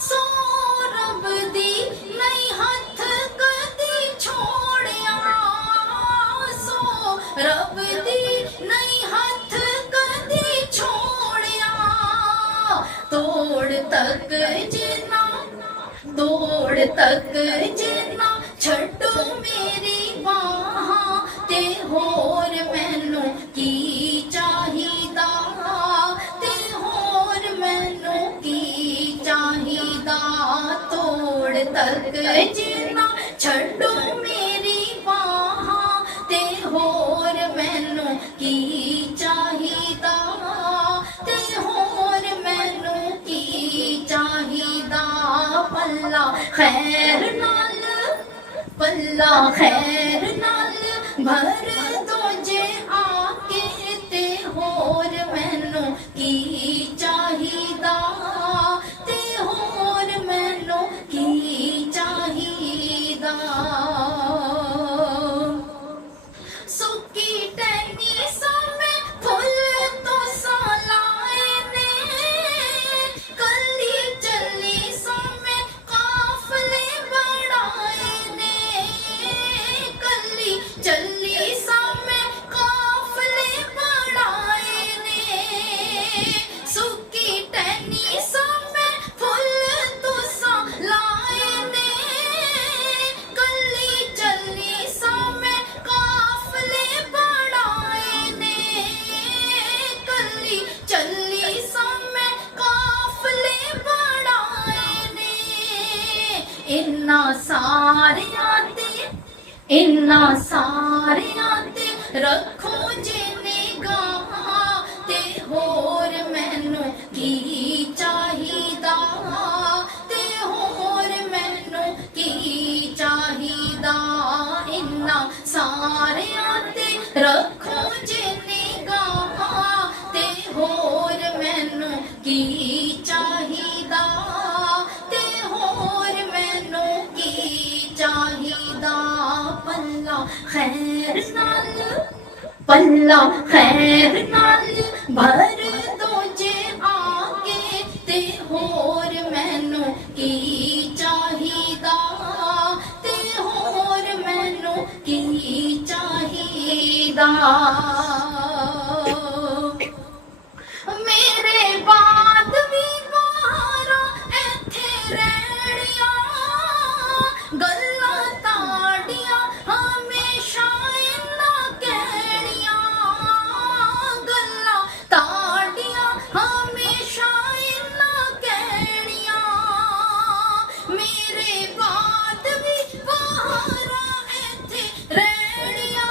ਸੋ ਰੱਬ ਦੀ ਨਹੀਂ ਹੱਥ ਕਦੀ ਛੋੜਿਆ ਸੋ ਰੱਬ ਦੀ ਨਹੀਂ ਹੱਥ ਕਦੀ ਛੋੜਿਆ ਤੋੜ ਤੱਕ ਜਿਨਾ ਛੱਡੋ ਮੇਰੀ ਬਾਹਾਂ ਤੇ ਹੋਰ ਮੈਨੂੰ ਕੀ ਚਾਹੀਦਾ ਤੇ ਹੋਰ ਮੈਨੂੰ ਕੀ ਚਾਹੀਦਾ ਤੋੜ ਤੱਕ ਜਿਨਾ ਛੱਡੋ ਮੇਰੀ ਬਾਹਾਂ ਤੇ ਹੋਰ ਮੈਨੂੰ ਕੀ ਚਾਹੀਦਾ ਤੇ ਹੋਰ ਮੈਨੂੰ ਕੀ ਚਾਹੀਦਾ ਪੱਲਾ ਖੈਰ ਨਾਲ ਭਰ ਦੋ ਜੇ ਆ ਕੇ ਤੇ ਹੋਰ ਮੈਨੂੰ ਕੀ ਚਾਹੀਦਾ ਤੇ ਹੋਰ ਮੈਨੂੰ ਕੀ ਚਾਹੀਦਾ ਸੁੱਕੀ ਟਹਿਨੀ ਸਾਵੇਂ ਫੁੱਲ ਤੋਂ ਲਾਏ ਨੇ ਕੱਲੀ ਚੱਲੀ ਸਾਵੇਂ ਕਾਫਲੇ ਬਣਾਏ ਨੇ ਕੱਲੀ ਚੱਲੀ ਸਾਵੇਂ ਕਾਫਲੇ ਬਣਾਏ ਨੇ ਸੁੱਕੀ ਟਹਿਨੀ ਸਾਵੇਂ ਫੁੱਲ ਤੋਂ ਲਾਏ ਨੇ ਕੱਲੀ ਚੱਲੀ ਸਾਵੇਂ ਕਾਫਲੇ ਬਣਾਏ ਨੇ ਕੱਲੀ ਚੱਲੀ ਸਾਵੇਂ ਕਾਫਲੇ ਬਣਾਏ ਨੇ ਇਨ੍ਹਾਂ ਸਾਰਿਆਂ ਤੇ ਰੱਖੋ ਜੇ ਨਿਗਾਹ ਤੇ ਹੋਰ ਮੈਨੂੰ ਕੀ ਚਾਹੀਦਾ ਤੇ ਹੋਰ ਮੈਨੂੰ ਕੀ ਚਾਹੀਦਾ ਇਨ੍ਹਾਂ ਸਾਰਿਆਂ ਤੇ ਰੱਖੋ ਜੇ ਨਿਗਾਹ ਤੇ ਹੋਰ ਮੈਨੂੰ ਕੀ ਚਾਹੀਦਾ ਤੇ ਹੋਰ ਮੈਨੂੰ ਕੀ ਚਾਹੀਦਾ ਪੱਲਾ ਖੈਰ ਨਾਲ ਭਰ ਦੋ ਜੇ ਆ ਕੇ ਤੇ ਹੋਰ ਮੈਨੂੰ ਕੀ ਚਾਹੀਦਾ ਤੇ ਹੋਰ ਮੈਨੂੰ ਕੀ ਚਾਹੀਦਾ ਮੇਰੇ ਬਾਤ ਵੀ ਬਾਹਰੋਂ ਇੱਥੇ ਰਹਿਣੀਆਂ ਗੱਲਾਂ ਤਾੜੀਆਂ ਹਮੇਸ਼ਾ ਇੰਨਾ ਕਹਿਣੀਆਂ ਗੱਲਾਂ ਤਾੜੀਆਂ ਹਮੇਸ਼ਾ ਇੰਨਾ ਕਹਿਣੀਆਂ ਮੇਰੇ ਬਾਤ ਵੀ ਬਾਹਰੋਂ ਇੱਥੇ ਰਹਿਣੀਆਂ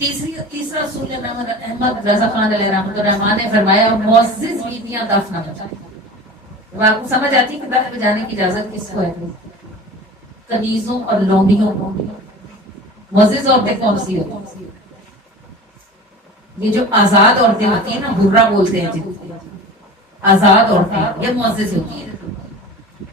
تیسرا اصول امام احمد رضا خان علیہ رحمۃ الرحمان نے فرمایا معزز بیویاں دف نہ بجائیں. اب آپ کو سمجھ آتی ہے کہ دف بجانے کی اجازت کس کو ہے؟ کنیزوں اور لونڈیوں کو. معزز عورتیں کون سی ہوتی ہیں؟ یہ جو آزاد عورتیں ہوتی ہیں نا، حرہ بولتے ہیں جن کو، آزاد عورتیں یہ معزز ہوتی ہیں.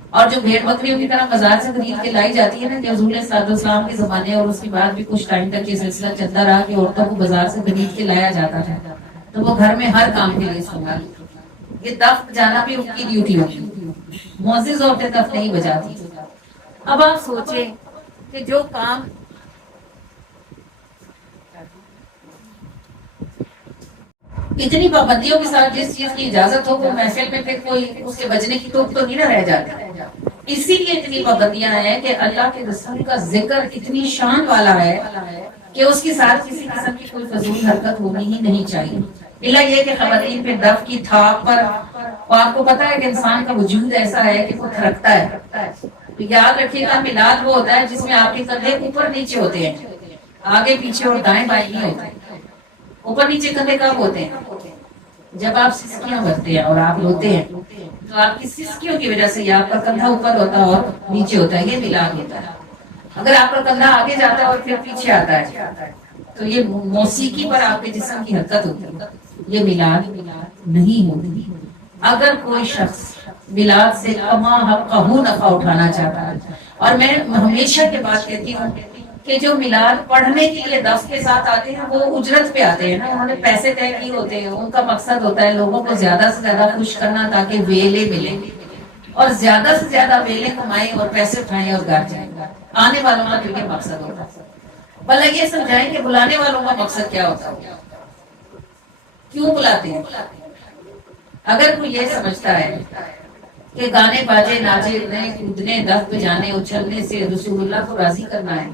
اور جو بھیڑ بکریوں کی طرح بازار سے خرید کے لائی جاتی ہے نا، کہ حضور صلی اللہ علیہ وسلم کے زمانے اور اس کے بعد بھی کچھ ٹائم تک یہ سلسلہ چلتا رہا کہ عورتوں کو بازار سے خرید کے لایا جاتا تھا، تو وہ گھر میں ہر کام کے لیے استعمال. یہ دف بجانا بھی ان کی ڈیوٹی ہوتی ہے. معزز عورتیں دف نہیں بجاتی. اب آپ سوچیں کہ جو کام اتنی پابندیوں کے ساتھ جس چیز کی اجازت ہو وہ محفل میں پھر کوئی اس کے بجنے کی توپ تو نہیں نہ رہ جاتی. اسی لیے اتنی پابندیاں ہیں کہ اللہ کے رسول کا ذکر اتنی شان والا ہے کہ اس کے ساتھ کسی قسم کی کوئی فضول حرکت ہونی ہی نہیں چاہیے. الا یہ کہ خواتین پہ دف کی تھاپ پر، اور آپ کو پتا ہے کہ انسان کا وجود ایسا ہے کہ وہ تھرکتا ہے. یاد رکھیے گا میلاد وہ ہوتا ہے جس میں آپ کے کندھے اوپر نیچے ہوتے ہیں، آگے پیچھے اور دائیں بائیں نہیں ہوتے. اوپر نیچے کندھے کب ہوتے ہیں؟ جب آپ سسکیاں بھرتے ہیں اور آپ روتے ہیں تو آپ کی سسکیوں کی وجہ سے یا آپ کا کندھا اوپر ہوتا ہے اور نیچے ہوتا ہے، یہ میلاد ہوتا ہے. اگر آپ کا کندھا آگے جاتا ہے اور پھر پیچھے آتا ہے تو یہ موسیقی پر آپ کے جسم کی حرکت ہوتی ہے، یہ میلاد نہیں ہوتی. اگر کوئی شخص میلاد سے کما حقہ نفع اٹھانا چاہتا ہے، اور میں ہمیشہ کے بات کہتی ہوں کہ جو میلاد پڑھنے کے لیے دف کے ساتھ آتے ہیں وہ اجرت پہ آتے ہیں نا، انہوں نے پیسے طے کیے ہوتے ہیں. ان کا مقصد ہوتا ہے لوگوں کو زیادہ سے زیادہ خوش کرنا تاکہ ویلے ملے اور زیادہ سے زیادہ ویلے کمائیں اور پیسے اٹھائیں اور گھر جائیں. آنے والوں کا تو یہ مقصد ہوتا ہے. بھلا یہ سمجھائیں کہ بلانے والوں کا مقصد کیا ہوتا ہے، کیوں بلاتے ہیں؟ اگر کوئی یہ سمجھتا ہے کہ گانے باجے ناچنے کودنے دف بجانے اچھلنے سے رسول اللہ کو راضی کرنا ہے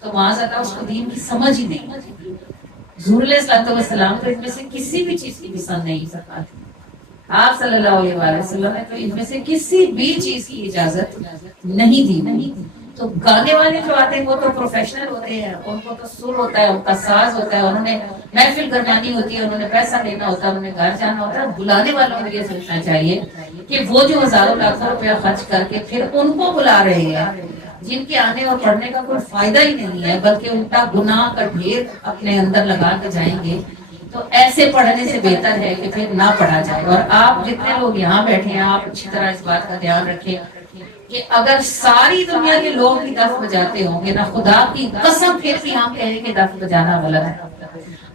تو معاذ اللہ اس کو دین کی سمجھ ہی نہیں. حضور علیہ الصلوۃ والسلام کو ان میں سے کسی بھی چیز کی پسند نہیں فرماتے. آپ صلی اللہ علیہ وآلہ وسلم نے تو ان میں سے کسی بھی چیز کی اجازت نہیں دی. تو گانے والے جو آتے ہیں وہ تو پروفیشنل ہوتے ہیں، ان کو تو سر ہوتا ہے، ان کا ساز ہوتا ہے، انہوں نے محفل گرمانی ہوتی ہے، انہوں نے پیسہ لینا ہوتا ہے، انہوں نے گھر جانا ہوتا ہے. بلانے والوں کو یہ سوچنا چاہیے کہ وہ جو ہزاروں لاکھوں روپیہ خرچ کر کے پھر ان کو بلا رہے ہیں جن کے آنے اور پڑھنے کا کوئی فائدہ ہی نہیں ہے، بلکہ الٹا گناہ کا ڈھیر اپنے اندر لگا کے جائیں گے، تو ایسے پڑھنے سے بہتر ہے کہ پھر نہ پڑھا جائے. اور آپ جتنے لوگ یہاں بیٹھے ہیں آپ اچھی طرح اس بات کا دھیان رکھیں کہ اگر ساری دنیا کے لوگ بھی دف بجاتے ہوں گے نا، خدا کی قسم پھر بھی ہم کہیں کہ دف بجانا غلط ہے.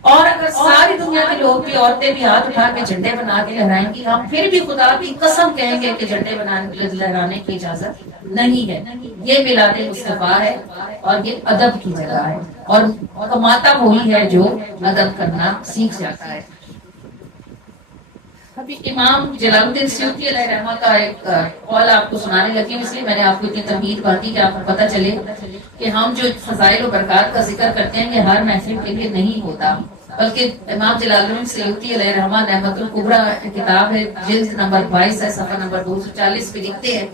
اور اگر ساری دنیا کے لوگ بھی، عورتیں بھی ہاتھ اٹھا کے جھنڈے بنا کے لہرائیں گی، ہم پھر بھی خدا کی قسم کہیں گے کہ جھنڈے لہرانے کی اجازت نہیں ہے. یہ میلاد مصطفیٰ ہے اور یہ ادب کی جگہ ہے، اور کماتا وہی ہے جو ادب کرنا سیکھ جاتا ہے. ابھی امام جلال الدین سیوطی علیہ رحمہ کا ایک قول آپ کو سنانے لگی ہوں، اس لیے میں نے آپ کو اتنی تمہید باندھی کہ آپ کو پتہ چلے کہ ہم جو فضائل و برکات کا ذکر کرتے ہیں یہ ہر محفل کے لیے نہیں ہوتا، بلکہ امام جلال الدین سیوطی علیہ رحمہ نعمت الکبریٰ کتاب ہے، جلد نمبر 22 ہے، صفحہ نمبر 240 پہ لکھتے ہیں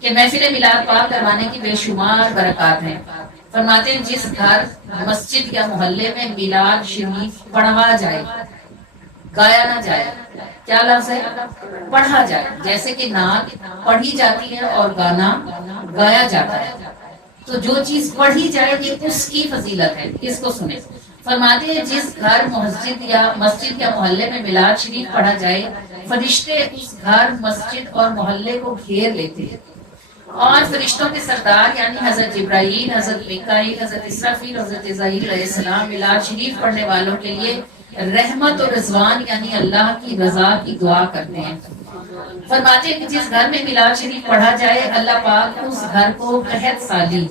کہ محفل میلاد پاک کروانے کی بے شمار برکات ہیں. فرماتے ہیں جس گھر، مسجد یا محلے میں میلاد شریف پڑھا جائے، گایا نہ جائے، کیا لفظ ہے؟ پڑھا جائے، جیسے کہ نعت پڑھی جاتی ہے اور گانا گایا جاتا ہے، تو جو چیز پڑھی جائے یہ اس کی فضیلت ہے. اس کو سنیں. فرماتے ہیں جس گھر مسجد یا محلے میں میلاد شریف پڑھا جائے، فرشتے اس گھر، مسجد اور محلے کو گھیر لیتے ہیں، اور فرشتوں کے سردار یعنی حضرت جبرائیل، حضرت میکائیل، حضرت اسرافیل، حضرت عزرائیل علیہ السلام میلاد شریف پڑھنے والوں کے لیے رحمت و رضوان یعنی اللہ کی رضا کی دعا کرتے ہیں. فرماتے ہیں کہ جس گھر میں میلاد شریف پڑھا جائے اللہ پاک اس گھر کو قحط سالی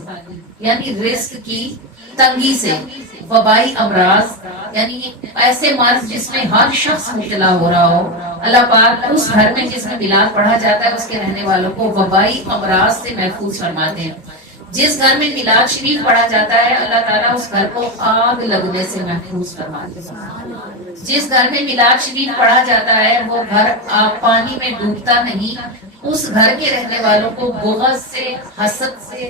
یعنی رزق کی تنگی سے، وبائی امراض یعنی ایسے مرض جس میں ہر شخص مبتلا ہو رہا ہو، اللہ پاک اس گھر میں جس میں میلاد پڑھا جاتا ہے اس کے رہنے والوں کو وبائی امراض سے محفوظ فرماتے ہیں. جس گھر میں میلاد شریف پڑھا جاتا ہے اللہ تعالیٰ اس گھر کو آگ لگنے سے محفوظ فرماتے ہیں. جس گھر میں میلاد شریف پڑھا جاتا ہے وہ گھر پانی میں ڈوبتا نہیں، اس گھر کے رہنے والوں کو بغض سے، حسد سے،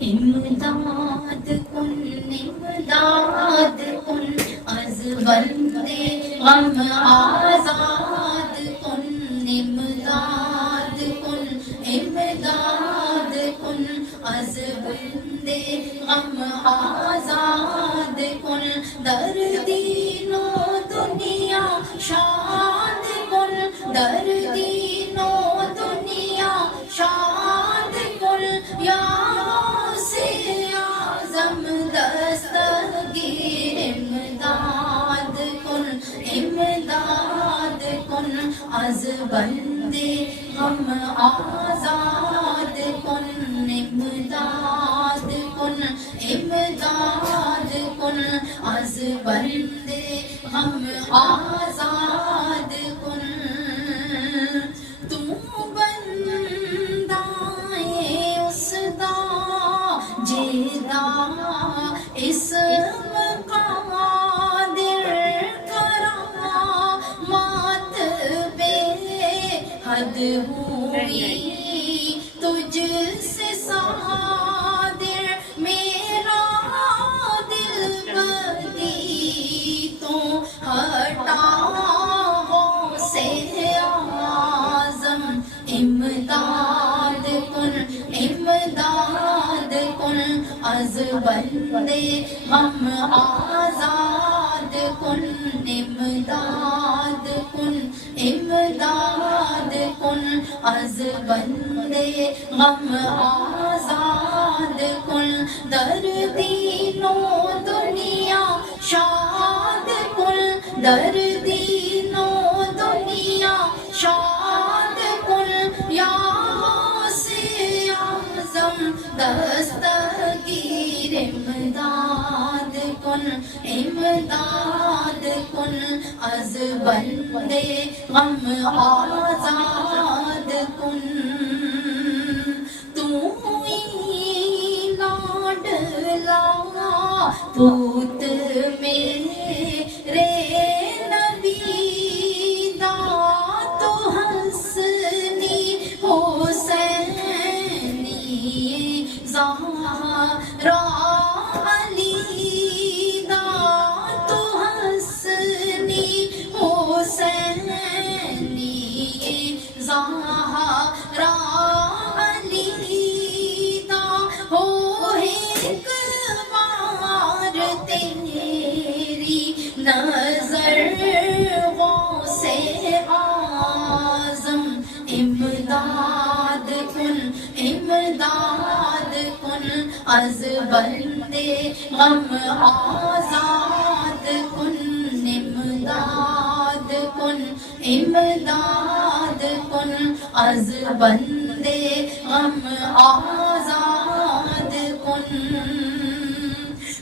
امداد کن امداد کن از بندے غم آزاد کن امداد کن امداد کن از بندے غم آزاد کن در دین و دنیا شاد کن در دین و دنیا شاد کن یا دستگیر امداد کن امداد کن از بندے غم آزاد کن امداد کن امداد کن از بندے غم آزاد کن تو بندائے اس دا جدا اس مقادر کرامات بے حد ہوئی تجھ سے صادر میرا دل بدی تو ہٹا سے اعظم امداد کن امداد کن از بندے غم آزاد کن امداد کن امداد کن از بندے غم آزاد کن در دین و دنیا شاد کن در دین و دنیا شاد کن یا دستگیر امداد کن امداد کن از بندے غم آزاد کن تو ہی لاڈلا پوت میرے نبی دا تو حسنی حسینی زہرا علی دا تو حسنی حسینی زہرا علی دا ہو ایک بار تیری نظر غوث اعظم امداد کن امداد کن از بندے غم آزاد کن امداد کن امداد کن از بندے غم آزاد کن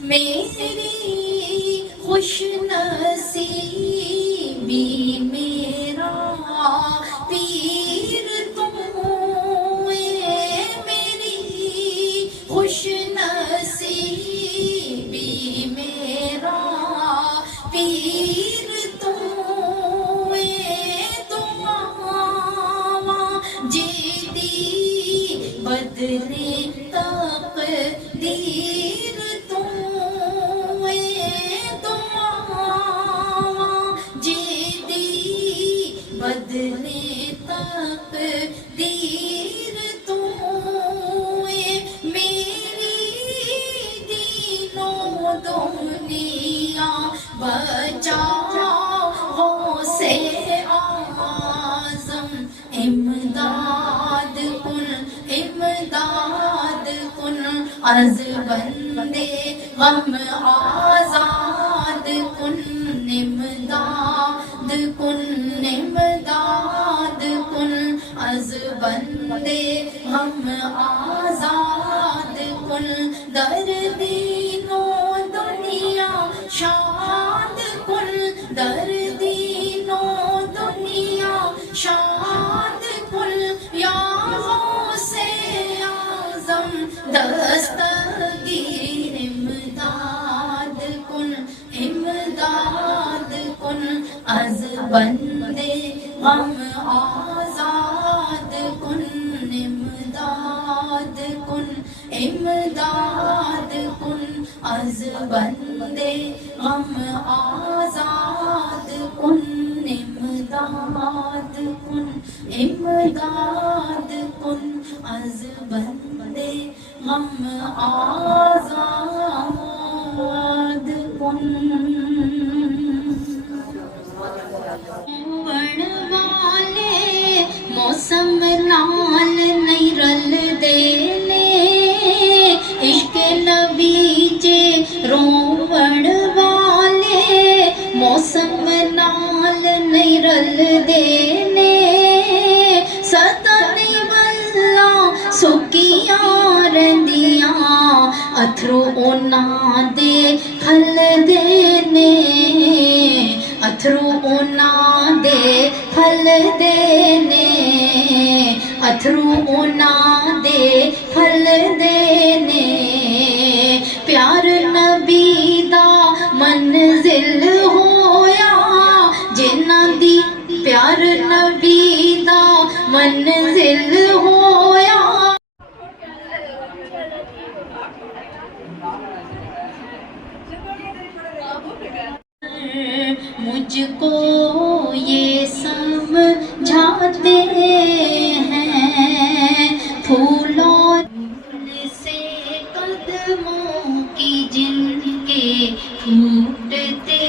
میری خوش نصیبی میرا پیر تم خوش نصیبی میرا پیر تو جیدی بدلے تقدیر تو جیدی بدلے تقدیر تو دنیا بچاؤ سے اعظم امداد کن امداد کن از بندے غم آزاد کن امداد کن امداد کن از بندے غم آزاد کن در دین و دنیا شاد کن در دین و دنیا شاد کن یا غوث اعظم دستگیر امداد کن امداد کن از بندے غم آزاد امداد کن از بندے غم آزاد کن امداد کن امداد کن از بندے غم آزاد کن والے موسم نال نہیں رل دینے عشق نبی جے روڑ والے موسم نال نہیں رل دینے سدا نہیں بلا سکیاں رہندیاں اتھرو انہاں دے پھل دینے اتھرو انہاں دے پھل دینے اتھرو انہاں دے پھل دینے پیار نبی دا منزل ہویا جنہاں دی پیار نبی دا منزل ہویا مجھ کو یہ سمجھاتے ہیں پھولوں سے قدموں کی جن کے پھوٹتے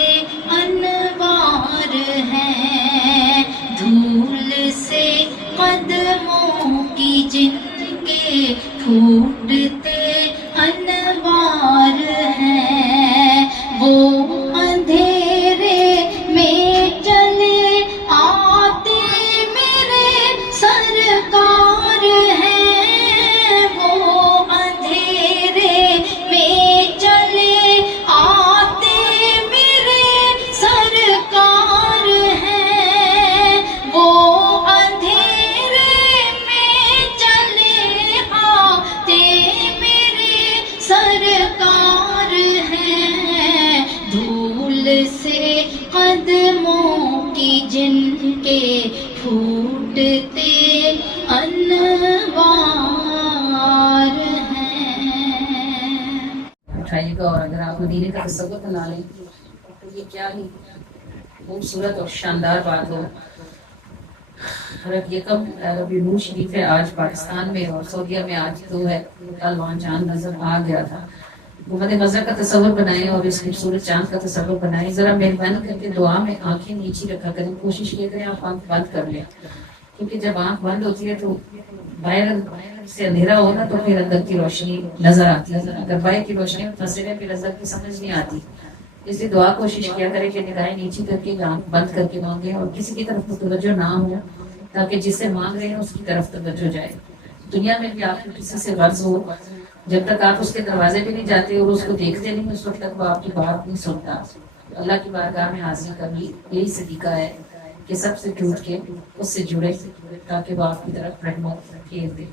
انوار ہیں دھول سے قدموں کی جن کے پھوٹتے انوار ہیں وہ اندھیرے میں چلے آتے میرے سرکار ہیں وہ اندھیرے میں چلے آتے میرے سرکار ہیں وہ اندھیرے میں چلے آتے میرے سرکار ہیں دھول سے قدموں کی جن کے پھوٹتے انوار ہیں اٹھائیے گا اور اگر آپ مدینے کا تصور بنا لیں تو یہ کیا ہی خوبصورت اور شاندار بات ہو. حضرت یکم ربیع الاول شریف ہے آج پاکستان میں اور سعودیہ میں آج 2 ہے. کل وہاں چاند نظر آ گیا تھا. حکومت غزہ کا تصور بنائیں اور اس خوبصورت چاند کا تصور بنائیں. ذرا مہربانی کر کے دعا میں آنکھیں نیچی رکھا کریں. کوشش یہ کریں آپ آنکھ بند کر لیں کیونکہ جب آنکھ بند ہوتی ہے تو باہر سے اندھیرا ہو نا تو پھر اندر کی روشنی نظر آتی ہے. اگر باہر کی روشنی میں پھنسے رہے پھر اندر کی سمجھ نہیں آتی. اس لیے دعا کوشش کیا کرے کہ نگاہیں نیچی کر کے آنکھ بند کر کے مانگیں اور کسی کی طرف توجہ نہ ہو تاکہ جس سے مانگ رہے ہیں اس کی طرف توجہ جائے. دنیا میں بھی آپ کو کسی سے غرض ہو جب تک آپ اس کے دروازے پہ نہیں جاتے اور اس کو دیکھتے نہیں اس وقت تک وہ آپ کی بات نہیں سنتا. اللہ کی بارگاہ میں حاضری کا بھی یہی صدیقہ ہے کہ سب سے ٹوٹ کے اس سے جڑے تاکہ وہ آپ کی طرف رحمت پھیر دے.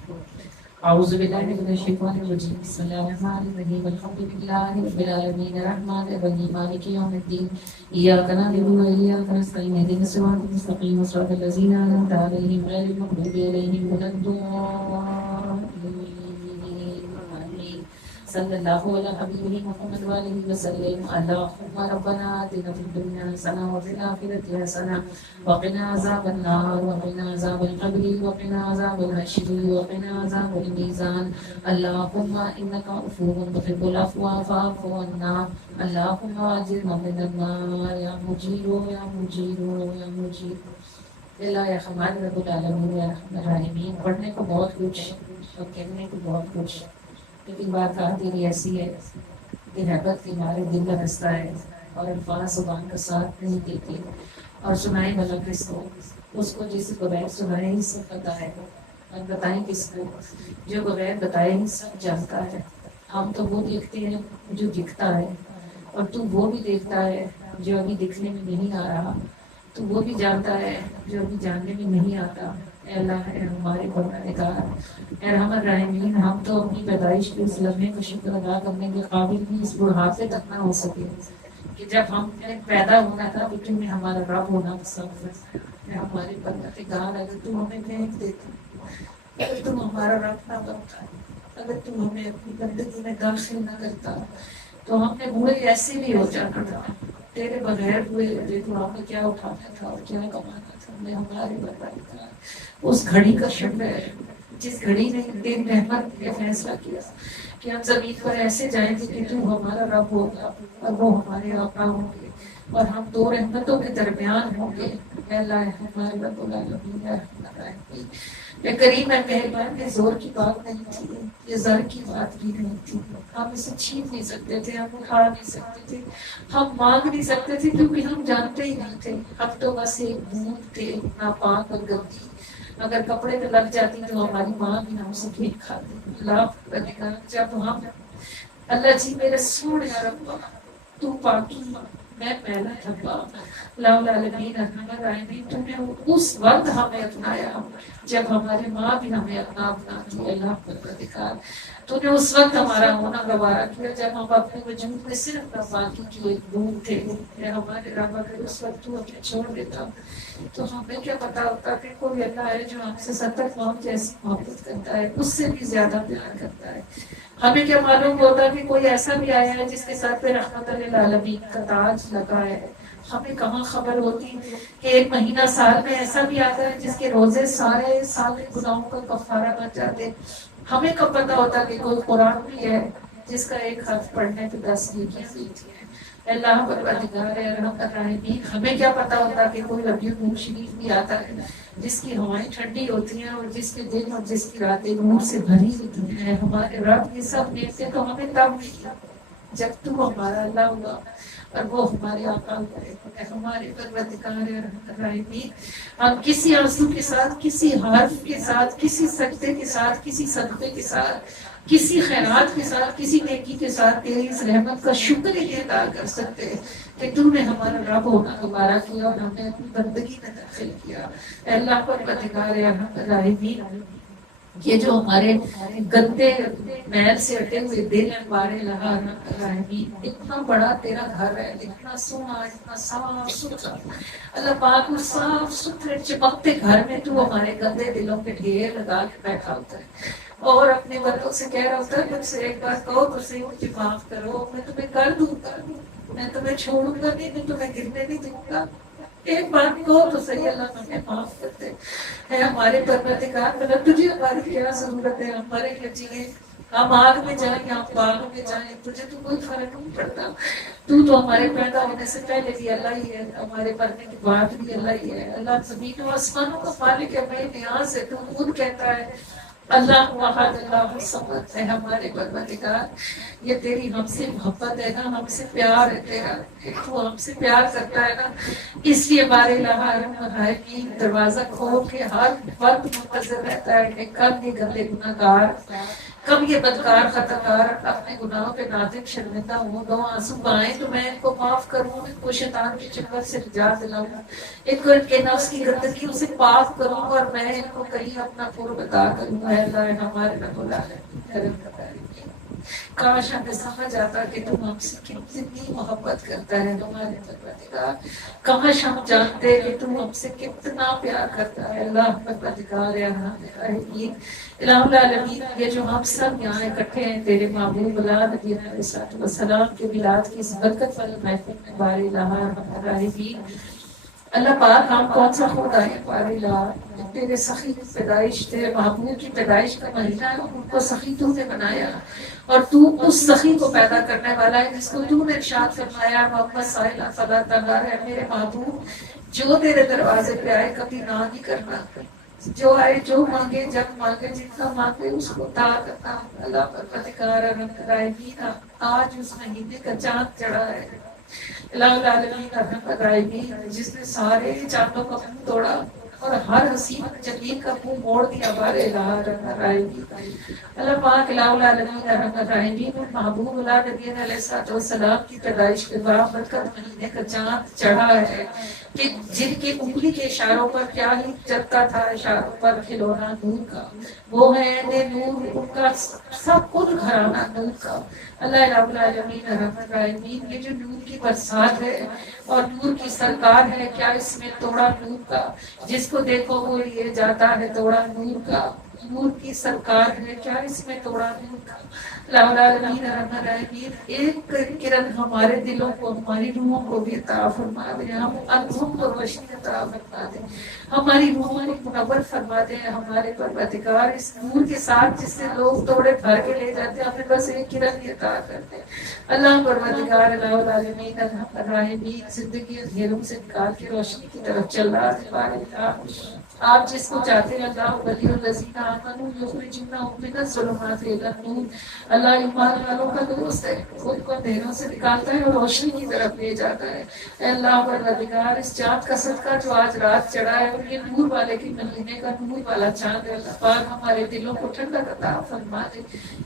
اعوذ باللہ من الشیطان الرجیم بسم اللہ الرحمن الرحیم الحمد للہ رب العالمین الرحمن الرحیم مالک یوم الدین ایاک نعبد و ایاک نستعین اهدنا الصراط المستقیم صراط الذین انعمت علیہم غیر المغضوب علیہم ولا الضالین. صلی اللہ علی حبیبہ محمد وآلہ وسلم. اللہم ربنا آتنا فی الدنیا حسنہ وفی الآخرۃ حسنہ وقنا عذاب النار وقنا عذاب القبر وقنا عذاب الحشر وقنا عذاب المیزان. اللہم انک عفو تحب العفو فاعف عنا. اللہم اجرنا من النار یا مجیر یا مجیر یا مجیر. اللہ یا ہمارے رب العالمین یا رحمن الرحیمین. پڑھنے کو بہت کچھ اور کہنے کو بہت کچھ لیکن بات تیری ایسی ہے کہ حیبت کے مارے دل لرزتا ہے اور الفاظ زبان کا ساتھ نہیں دیتے. اور سنائیں بھلا کس کو؟ اس کو جس کو بغیر سنائے ہی سب پتا ہے. اور بتائیں کس کو؟ جو بغیر بتائے ہی سب جانتا ہے. ہم تو وہ دیکھتے ہیں جو دکھتا ہے اور تو وہ بھی دیکھتا ہے جو ابھی دکھنے میں نہیں آ رہا. تو وہ بھی جانتا ہے جو ابھی جاننے میں نہیں آتا. اے اللہ اے ہمارے پروردگار اے رحم الرحیمین. ہم تو اپنی پیدائش کے اس لمحے کا شکر ادا کرنے کے قابل بھی اس بڑھاپے تک نہ ہو سکے کہ جب ہم نے پیدا ہونا تھا تو تم نے ہمارا رب ہونا پسند ہے. اے ہمارے پروردگار اگر تم ہمیں پھینک دیتے اگر تم ہمارا رب نہ بنتا اگر تو ہمیں اپنی بندگی میں داخل نہ کرتا تو ہم نے بوڑھے ایسے بھی ہو جانا تھا. تیرے بغیر ہوئے دیکھو ہمیں کیا اٹھانا تھا اور کیا کمانا تھا. ہمیں ہماری بربادی کرا. اس گھڑی کا شکر ہے جس گھڑی نے تیری رحمت نے فیصلہ کیا کہ ہم زمین پر ایسے جائیں گے کہ تو ہمارا رب ہوگا اور وہ ہمارے آقا ہوں گے اور ہم دو رحمتوں کے درمیان ہوں گے. اے اللہ ہمارے رب العالمین رحمت الرحیم. یہ کریم ہے مہربان. یہ زور کی بات نہیں تھی, یہ زر کی بات بھی نہیں تھی. ہم اسے چھین نہیں سکتے تھے, ہم اٹھا نہیں سکتے تھے, ہم مانگ نہیں سکتے تھے کیونکہ ہم جانتے ہی نہیں تھے. ہم تو بس ایک بوند تھے ناپاک اور گندی. اگر کپڑے پہ لگ جاتی تو ہماری ماں بھی ہم سے کھیل کھاتی. اللہ جب ہم اللہ جی میرے سوڑ یا رب تو پاکی میں پہلا تھا. لا العالمین رحمت الرحیم. تو نے اس وقت ہمیں اپنایا جب ہماری ماں بھی ہمیں اپنا تھی. اللہ پروردگار تو نے اس وقت ہمارا ہونا گوارا کیا جب ہم اپنے وجود میں صرف باقی کی ایک بوند تھے. ہمارے رب اگر اس وقت تو ہمیں چھوڑ دیتا تو ہمیں کیا پتا ہوتا کہ کوئی اللہ ہے جو ہم سے 70 موت جیسی محبت کرتا ہے, اس سے بھی زیادہ پیار کرتا ہے. ہمیں کیا معلوم ہوتا کہ کوئی ایسا بھی آیا ہے جس کے ساتھ پہ رحمت للعالمین کا تاج لگا ہے. ہمیں کہاں خبر ہوتی کہ ایک مہینہ سال میں ایسا بھی آتا ہے جس کے روزے سارے سال کے گناہوں کا کفارہ بن جاتے. ہمیں کب پتا ہوتا کہ کوئی قرآن بھی ہے جس کا ایک حرف پڑھنے پہ 10 نیکیاں ملتی ہیں. اللہ پروردگار رحمت الرحیم. ہمیں کیا پتا ہوتا کہ کوئی ربیع النور شریف بھی آتا ہے جس کی ہوائیں ٹھنڈی ہوتی ہیں اور جس کے دن اور جس کی راتیں نور سے بھری ہوتی ہیں. ہمارے رب یہ سب نعمتیں تو ہمیں تب ملی جب تو ہمارا اللہ ہوا اور وہ ہمارے آقا ہوئے. ہمارے پروردگار رحمت الرحیم. ہم کسی آنسو کے ساتھ, کسی حرف کے ساتھ, کسی سجدے کے ساتھ, کسی صدقے کے ساتھ, کسی خیرات کے ساتھ, کسی نیکی کے ساتھ تیری اس رحمت کا شکر ہی ادا کر سکتے ہیں کہ تو نے ہمارا رب ہونا گوارا کیا اور ہمیں اپنی بندگی میں داخل کیا. اے اللہ پروردگار رحمت الرحیم. یہ جو ہمارے گندے محل سے ہٹے ہوئے دل ہیں ہمارے لہا رحیم. اتنا بڑا تیرا گھر ہے, اتنا سونا, اتنا صاف ستھرا. اللہ پاک اس صاف ستھرے چمکتے گھر میں تو ہمارے گندے دلوں پہ ڈھیر لگا کے بیٹھا ہوتا ہے اور اپنے بندوں سے کہہ رہا ہوتا ہے مجھ سے ایک بار کہو تو صحیح مجھے معاف کرو, میں تمہیں کر دوں گا, میں تمہیں چھوڑوں گا نہیں, میں تمہیں گرنے نہیں دوں گا. ایک بات کہو تو صحیح اللہ ہمیں معاف کرتے ہیں. ہمارے پروردگار مطلب تجھے ہماری کیا ضرورت ہے, ہمارے لیے جیے, ہم آگ میں جائیں یا ہم باغ میں جائیں, تجھے تو کوئی فرق نہیں پڑتا. تو ہمارے پیدا ہونے سے پہلے بھی اللہ ہی ہے, ہمارے مرنے کے بعد بھی اللہ ہی ہے. اللہ زمین و آسمانوں کا مالک ہے, بے نیاز ہے. تو خود کہتا ہے اللہ واحد اللہ الصمد ہے. ہمارے پروردگار یہ تیری ہم سے محبت ہے نا, ہم سے پیار ہے تیرا, تو ہم سے پیار کرتا ہے نا, اس لیے بارے الرحیم دروازہ کھول کے ہر وقت منتظر رہتا ہے کہ کب یہ گندے گناہگار, کب یہ بدکار خطاکار اپنے گناہوں پہ نادم شرمندہ ہوں, دو آنسو بہائیں تو میں ان کو معاف کروں, ان کو شیطان کے چکر سے نجات دلاؤں, ان کو ان کے نفس کی گندگیوں سے پاک کروں اور میں ان کو کہیں اپنا قرب عطا کروں. اے اللہ ہمارے رب العالمین. کاش ہمیں سمجھ آتا کہ تم ہم سے کتنی محبت کرتا ہے ہمارے پروردگار. کاش ہم جانتے کہ تم ہم سے کتنا پیار کرتا ہے. اللہ پروردگار رحیم. الہ العالمین. یہ جو ہم سب یہاں اکٹھے ہیں تیرے محبوب نبی علیہ السلام کے میلاد کی اس برکت والی محفل میں بار الہ الرحیم. اللہ پاک ہم کون سا خود آئے بار الہ, تیرے سخی کی پیدائش, تیرے محبوب کی پیدائش کا مہینہ ہے, ان کو سخی تو نے بنایا اور تو اس سخی کو پیدا کرنے والا ہے جس کو تو نے ارشاد فرمایا محمد سائلہ فلا تنہار ہے. میرے محبوب جو تیرے دروازے پہ آئے کبھی نہ نہیں کرنا, جو آئے جو مانگے جب مانگے جتنا مانگے اس کو عطا کرنا. اللہ پروردگار رحیم. آج اس مہینے کا چاند چڑھا ہے الہ العالمین رحمت الرحیم, جس نے سارے چاندوں کا منہ توڑا اور ہر حسین جمیل کا منہ موڑ دیا بار الہ الرحیم. اللہ پاک الہ العالمین رحمت الرحیم. محبوب اللہ نبی علیہ السلام کی پیدائش کے بعد برکت مہینے کا چاند چڑھا ہے کہ جن کی انگلی کے اشاروں پر کیا ہی چلتا تھا, اشاروں پر کھلونا نور کا, وہ ہے نور, ان کا سب کچھ گھرانہ نور کا. اللہ رب العالمین رحمت الرحیم. یہ جو نور کی برسات ہے اور نور کی سرکار ہے, کیا اس میں توڑا نور کا, جس کو دیکھو وہ لیے جاتا ہے توڑا نور کا. نور کی سرکار ہے، کیا اس میں توڑا نہیں تھا؟ العالمین رحمت الرحیم ایک کرن ہمارے دلوں کو، ہماری روحوں کو بھی عطا فرما دے، ہم انہوں کو روشنی عطا فرما دے، ہماری روحوں کو منور فرما دے، ہمارے پروردگار اس نور کے ساتھ جس سے لوگ توڑے بھر کے لے جاتے ہیں، ہمیں بس ایک کرن ہی عطا کرتے ہیں۔ اللہ پروردگار العالمین رحمت الرحیم زندگی اندھیروں سے نکال کے روشنی کی طرف چل رہا ہے۔ آپ جس کو چاہتے ہیں اللہ ولی الذین آمنوا یخرجونہم من الظلمات الی النور، اللہ ایمان والوں کا دوست ہے، خود کو اندھیروں سے نکالتا ہے اور روشنی کی طرف لے جاتا ہے۔ اے اللہ پروردگار اس چاند کا صدقہ جو آج رات چڑھا ہے اور یہ نور والے کے مہینے کا نور والا چاند ہے، اللہ پاک ہمارے دلوں کو ٹھنڈک عطا فرما دے،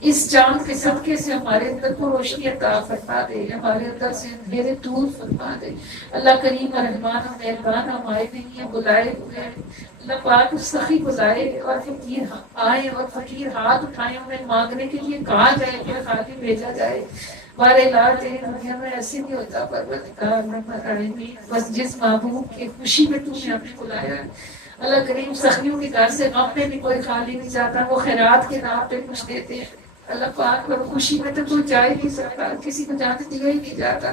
اس چاند کے صدقے سے ہمارے اندر کو روشنی عطا فرما دے، ہمارے اندر سے اندھیرے دور فرما دے۔ اللہ کریم اور رحمان اور مہربان ہم آئے نہیں ہیں، بلائے ہوئے ہیں، اللہ پاک سخی بلائے اور فقیر آئے اور فقیر ہاتھ اٹھائے، انہیں مانگنے کے لیے کہا جائے کہ خالی بھیجا جائے۔ ہمارے علاج تیری دنیا میں ایسے نہیں ہوتا پروردگار العالمین، بس جس محبوب کی خوشی میں تو نے ہمیں بلایا ہے۔ اللہ کریم سخیوں کے گھر سے غم میں بھی کوئی خالی نہیں جاتا، وہ خیرات کے نام پہ کچھ دیتے ہیں۔ اللہ پاک اور خوشی میں تو کوئی جا ہی نہیں سکتا، کسی کو جانے دیا ہی نہیں جاتا،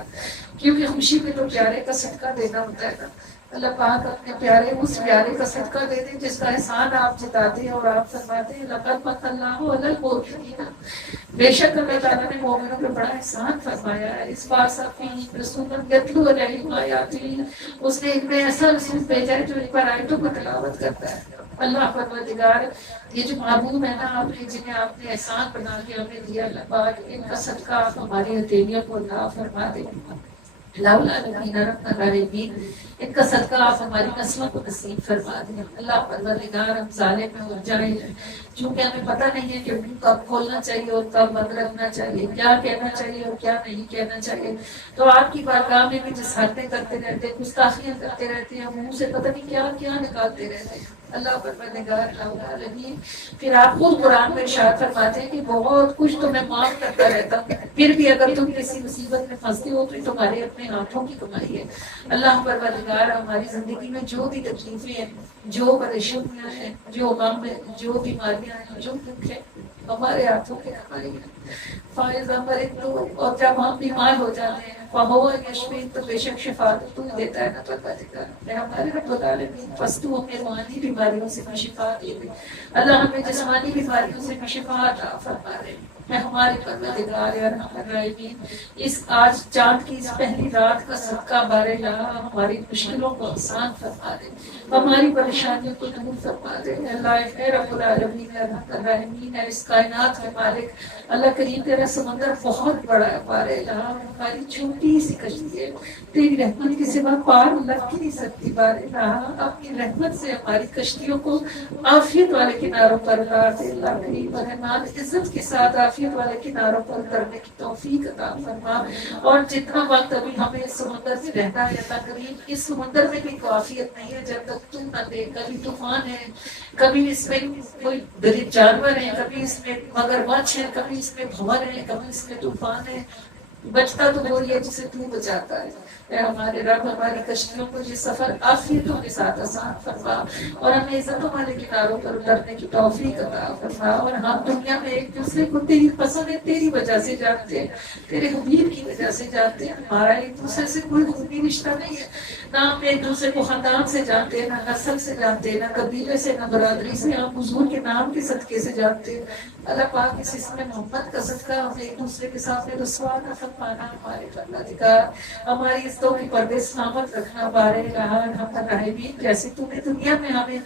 کیونکہ خوشی میں تو پیارے کا صدقہ دینا ہوتا ہے نا۔ اللہ پاک اپنے پیارے اس پیارے کا صدقہ دے دیں جس کا احسان آپ جتاتے ہیں اور آپ فرماتے ہیں لقد من اللہ علی المؤمنین، بے شک اللہ تعالیٰ نے مومنوں پہ بڑا احسان فرمایا ہے۔ اس بار صفی رسول یتلو علیہم آیاتہ، اس نے ان میں ایسا رسول بھیجا ہے جو ان پر آیتوں کو تلاوت کرتا ہے۔ اللہ پروردگار یہ جو محبوب ہے نا آپ نے، جنہیں آپ نے احسان بنا کے ہمیں دیا، اللہ پاک ان کا صدقہ آپ ہماری ہتھیلیوں کو عطا فرما دیں۔ ان کا صدقہ آپ ہماری نسلوں کو نصیب فرما دیں۔ اللہ پروردگار ہم ظالم میں الجھے ہیں، چونکہ ہمیں پتہ نہیں ہے کہ منہ کب کھولنا چاہیے اور کب بند رکھنا چاہیے، کیا کہنا چاہیے اور کیا نہیں کہنا چاہیے، تو آپ کی بارگاہ میں بھی جس حرکتیں کرتے رہتے ہیں، گستاخیاں کرتے رہتے ہیں، منہ سے پتہ نہیں کیا کیا نکالتے رہتے ہیں۔ اللہ پروردگار العالمین پھر آپ خود قرآن میں ارشاد فرماتے ہیں کہ بہت کچھ تو میں معاف کرتا رہتا ہوں، پھر بھی اگر تم کسی مصیبت میں پھنستے ہو تو تمہارے اپنے ہاتھوں کی کمائی ہے۔ اللہ پروردگار ہماری زندگی میں جو بھی تکلیفیں ہیں، جو پریشانیاں ہیں، جو غم ہے، جو بیماریاں ہیں، جو دکھ ہے، ہمارے ہاتھوں کی کمائی ہے۔ فائز ہمارے تو اور جب ہم بیمار ہو جاتے ہیں فہو یشفین، تو بے شک شفا تو دیتا ہے نا پروردگار۔ ہمارے رب العالمین بس تو ہمیں روحانی بیماریوں سے بھی شفا دے دے، اللہ ہمیں جسمانی بیماریوں سے بھی شفا عطا فرما دے۔ میں ہمارے پروردگار ارحم الراحمین اس آج چاند کی اس پہلی رات کا صدقہ بار الہ ہماری مشکلوں کو آسان فرما دے، ہماری پریشانیوں کو دور فرما دے۔ اللہ اے رب العالمین ارحم الراحمین، اس کائنات کے مالک اللہ کریم تیرا سمندر بہت بڑا ہے، بار الہ ہماری چھوٹی سی کشتی ہے، تیری رحمت کے سوا پار لگ ہی نہیں سکتی۔ بار الہ اپنی رحمت سے ہماری کشتیوں کو عافیت والے کناروں پر اتار دے۔ اللہ کریم رحمان عزت کے ساتھ عافیت والے کناروں پر اترنے کی توفیق عطا فرما، اور جتنا وقت ابھی ہمیں اس سمندر میں رہنا ہے اللہ کریم، اس سمندر میں بھی کوئی عافیت نہیں ہے جب تک تم نہ دے۔ کبھی طوفان ہے، کبھی اس میں کوئی غریب جانور ہے، کبھی اس میں مگرمچھ ہے، کبھی اس میں بھنور ہے، کبھی اس میں طوفان ہے، بچتا تو وہی ہے جسے تو بچاتا ہے۔ اے ہمارے رب ہماری کشتیوں کو یہ سفر عافیتوں کے ساتھ آسان فرما، اور ہمیں عزتوں والے کناروں پر اترنے کی توفیق عطا فرما، اور ہم دنیا میں ایک دوسرے کو تیری پسند ہے، تیری وجہ سے جانتے ہیں، تیرے حبیب کی وجہ سے جانتے ہیں۔ ہمارا ایک دوسرے سے کوئی خونی رشتہ نہیں ہے، نہ ہم ایک دوسرے کو خاندان سے جانتے ہیں، نہ نسل سے جانتے ہیں، نہ قبیلے سے، نہ برادری سے، ہم حضور کے نام کے صدقے سے جانتے ہیں۔ اللہ پاک اس اسم محمد کا صدقہ ہمیں ایک دوسرے کے سامنے رسوا نہ فرمانا، ہمارے پروردگار ہماری عزتوں کی پردے سلامت رکھنا، بارے الہ ارحم الراحمین جیسے تو نے دنیا میں ہمیں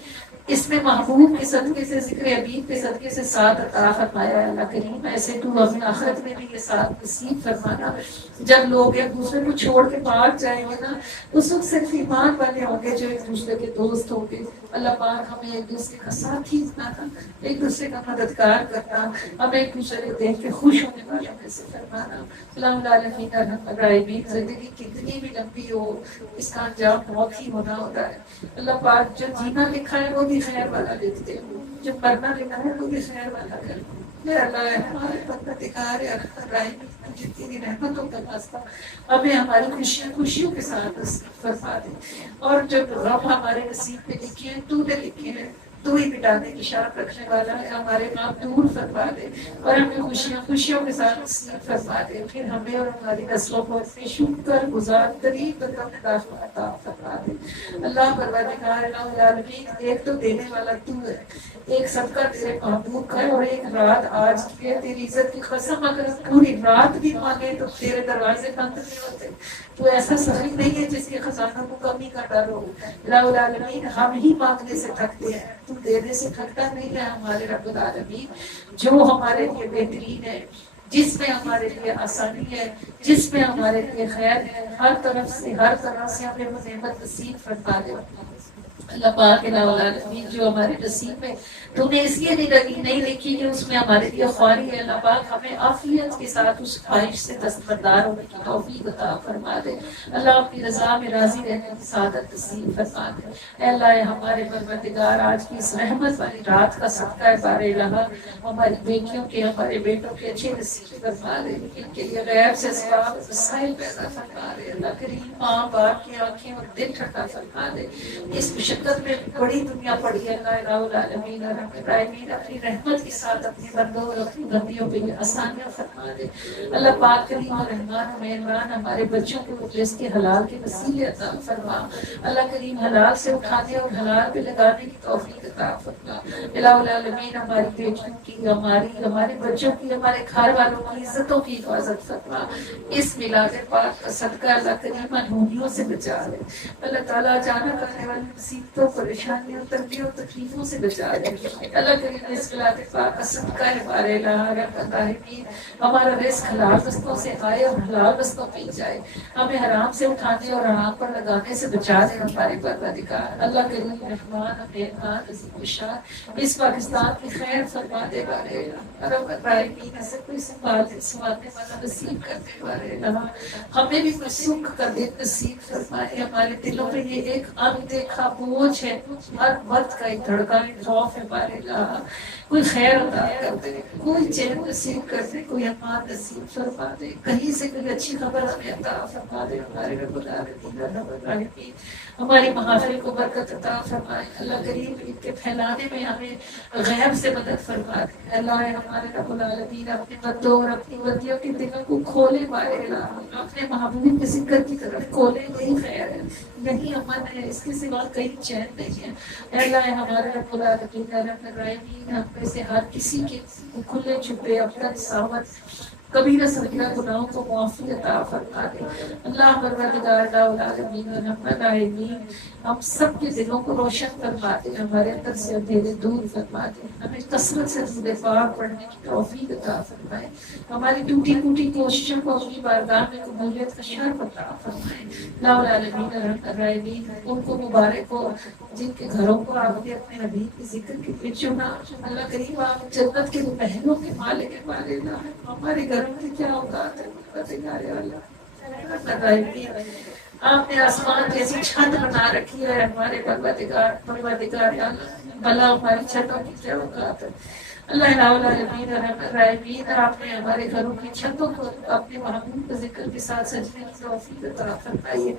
اس میں محبوب کے صدقے سے، ذکر حبیب کے صدقے سے ساتھ عطا فرمایا ہے اللہ کریم، ایسے تو ہمیں آخرت میں بھی یہ ساتھ نصیب فرمانا۔ جب لوگ ایک دوسرے کو چھوڑ کے باہر جائیں گے نا، اس وقت صرف ایمان والے ہوں گے جو ایک دوسرے کے دوست ہوں گے۔ اللہ پاک ہمیں ایک دوسرے کا ساتھی بنانا، ایک دوسرے کا مددگار کرنا، ہمیں ایک دوسرے کو دیکھ کے خوش ہونے والوں میں سے فرمانا۔ اللہم العالمین ارحم الراحمین، زندگی کتنی بھی لمبی ہو اس کا انجام موت ہی ہونا ہوتا ہے۔ اللہ پاک جو جینا لکھا ہے وہ بھی خیر والا لکھتے ہو، جو مرنا لکھا ہے وہ بھی خیر والا کر۔ اے اللہ ہمارے پروردگار ارحم الراحمین، مجھے تیری رحمتوں کا واسطہ ہمیں ہماری خوشیاں خوشیوں کے ساتھ نصیب فرما دے، اور جو غم ہمارے نصیب میں لکھے ہیں تو نے لکھے ہیں تو ہی مٹانے کی شان رکھنے والا ہے. ہمارے غم دور فرما دے اور ہمیں خوشیوں کے ساتھ نصیب فرما دے. پھر ہمیں اور ہماری نسلوں کو اپنے شکر گزار ترین بندوں میں داخل عطا فرما دے. اللہ پروردگار العالمین، ایک تو دینے والا تو ہے، ایک صدقہ تیرے محبوب کا ہے، اور ایک رات آج کی ہے. تیری عزت کی قسم اگر پوری رات بھی مانگے تو تیرے دروازے بند نہیں ہوتے. تو ایسا سخی نہیں ہے جس کے خزانوں کو کمی کا ڈر ہو. الہ العالمین، ہم ہی مانگنے سے تھکتے ہیں، تو دینے سے تھکتا نہیں ہے ہمارے رب العالمین. جو ہمارے لیے بہترین ہے، جس میں ہمارے لیے آسانی ہے، جس میں ہمارے لیے خیر ہے، ہر طرف سے ہر طرح سے ہمیں وہ نعمت نصیب فرما دے. اللہ پاک الہ العالمین، جو ہمارے نصیب میں تو نے اس لیے نہیں لکھی کہ اس میں ہمارے لیے خواری ہے. اللہ پاک ہمیں عافیت کے ساتھ اس خواہش سے دستبردار ہونے کی توفیق عطا فرما دے. اللہ اپنی رضا میں راضی رہنے کی سعادت نصیب فرما دے. اے اللہ ہمارے پروردگار، آج کی اس رحمت والی رات کا صدقہ ہے بار الہ ہماری بیٹیوں کے، ہمارے بیٹوں کے اچھے نصیب فرما دے. ان کے لیے غیب سے اسباب وسائل پیدا فرما دے. اللہ کریم ماں باپ کی آنکھیں اور دل ٹھنڈا فرما دے. اس مشقت میں بڑی دنیا پڑی ہے. اللہ العالمین اور ابراہیمین اپنی رحمت کے ساتھ اپنے بندوں اور اپنی بندیوں پہ یہ آسانیاں فرما دے. اللہ پاک کریم اور رحمان و مہربان، ہمارے بچوں کو رزق کے حلال کے وسیلے عطا فرما. اللہ کریم حلال سے اٹھانے اور حلال پہ لگانے کی توفیق عطا فرما. الہ العالمین، ہماری بیٹیوں کی، ہمارے بچوں کی، ہمارے گھر والوں کی عزتوں کی حفاظت فرما. اس میلاد پاک کا صدقہ اللہ کریم انہونیوں سے بچا لے. اللہ تعالیٰ اچانک آنے والی مصیبتوں، پریشانیوں، تنگیوں، تکلیفوں سے بچا لے. اللہ کریم اس میلاد پاک کا صدقہ ہے ہمارے الہی، ہمارا رزق حلال رستوں سے آئے اور حلال رستوں پہ جائے. ہمیں حرام سے اٹھانے اور حرام پر لگانے سے بچا دے ہمارے پروردگار. اللہ کریم رحمان مہربان عظیم الشان، اس پاکستان کی خیر فرما دے بارے رب العالمین. ایسے کوئی سنبھالنے والا نصیب کر دے بارے اللہ. ہمیں بھی کوئی سکھ کا دل نصیب فرمائے. ہمارے دلوں پہ یہ ایک اندیکھا بوجھ ہے، ہر وقت کا ایک دھڑکا خوف ہے بارے اللہ. کوئی خیر عطا کر دے، کوئی چین نصیب کر دے، کوئی امان نصیب فرما دے. کہیں سے کوئی اچھی خبر ہمیں عطا فرما دے ہمارے رب العالمین. ہماری محافل کو برکت عطا فرمائے. اللہ کریم ان کے پھیلانے میں ہمیں غیب سے مدد فرما دے. اللہ ہمارے رب العالمین اپنے بندوں اور اپنی بندیوں کے دلوں کو کھولے بارے اللہ. اپنے محبوب کے ذکر کی طرف کھولے. یہی خیر ہے، یہی امن ہے، اس کے سوا کہیں چین نہیں ہے. اللہ ہمارے رب العالمین رحم الرحیمین، ہم میں سے ہر کسی کے کھلے چھپے اپنا ساوت کبیرہ صغیرہ گناہوں کو معافی عطا فرما دے. اللہ پروردگار العالمین رحم الرحیمین، ہم سب کے دلوں کو روشن فرما دے. ہمارے اندر سے اندھیرے دور فرما دے. ہمیں کثرت سے درود پاک پڑھنے کی توفیق عطا فرمائے. ہماری ٹوٹی پھوٹی کوششوں کو اپنی بارگاہ میں قبولیت کا شرف عطا فرمائے. اللہ العالمین رحم الرحیمین، ان کو مبارک ہو جن کے گھروں کو آپ نے اپنے حبیب کے ذکر کے لیے چنا. اللہ کریم آپ جنت کے محلوں کے مالک ہیں بارے اللہ. ہمارے گھروں کی کیا اوقات ہے اللہ. آپ نے آسمان جیسی چھت بنا رکھی ہے ہمارے پروردگار بھلا ہماری چھتوں کی کیا اوقات ہے. اللہ العالمین رحم الرحیمین، آپ نے ہمارے گھروں کی چھتوں کو اپنے محبوب کے ذکر کے ساتھ سجنے کی توفیق عطا فرمائیے.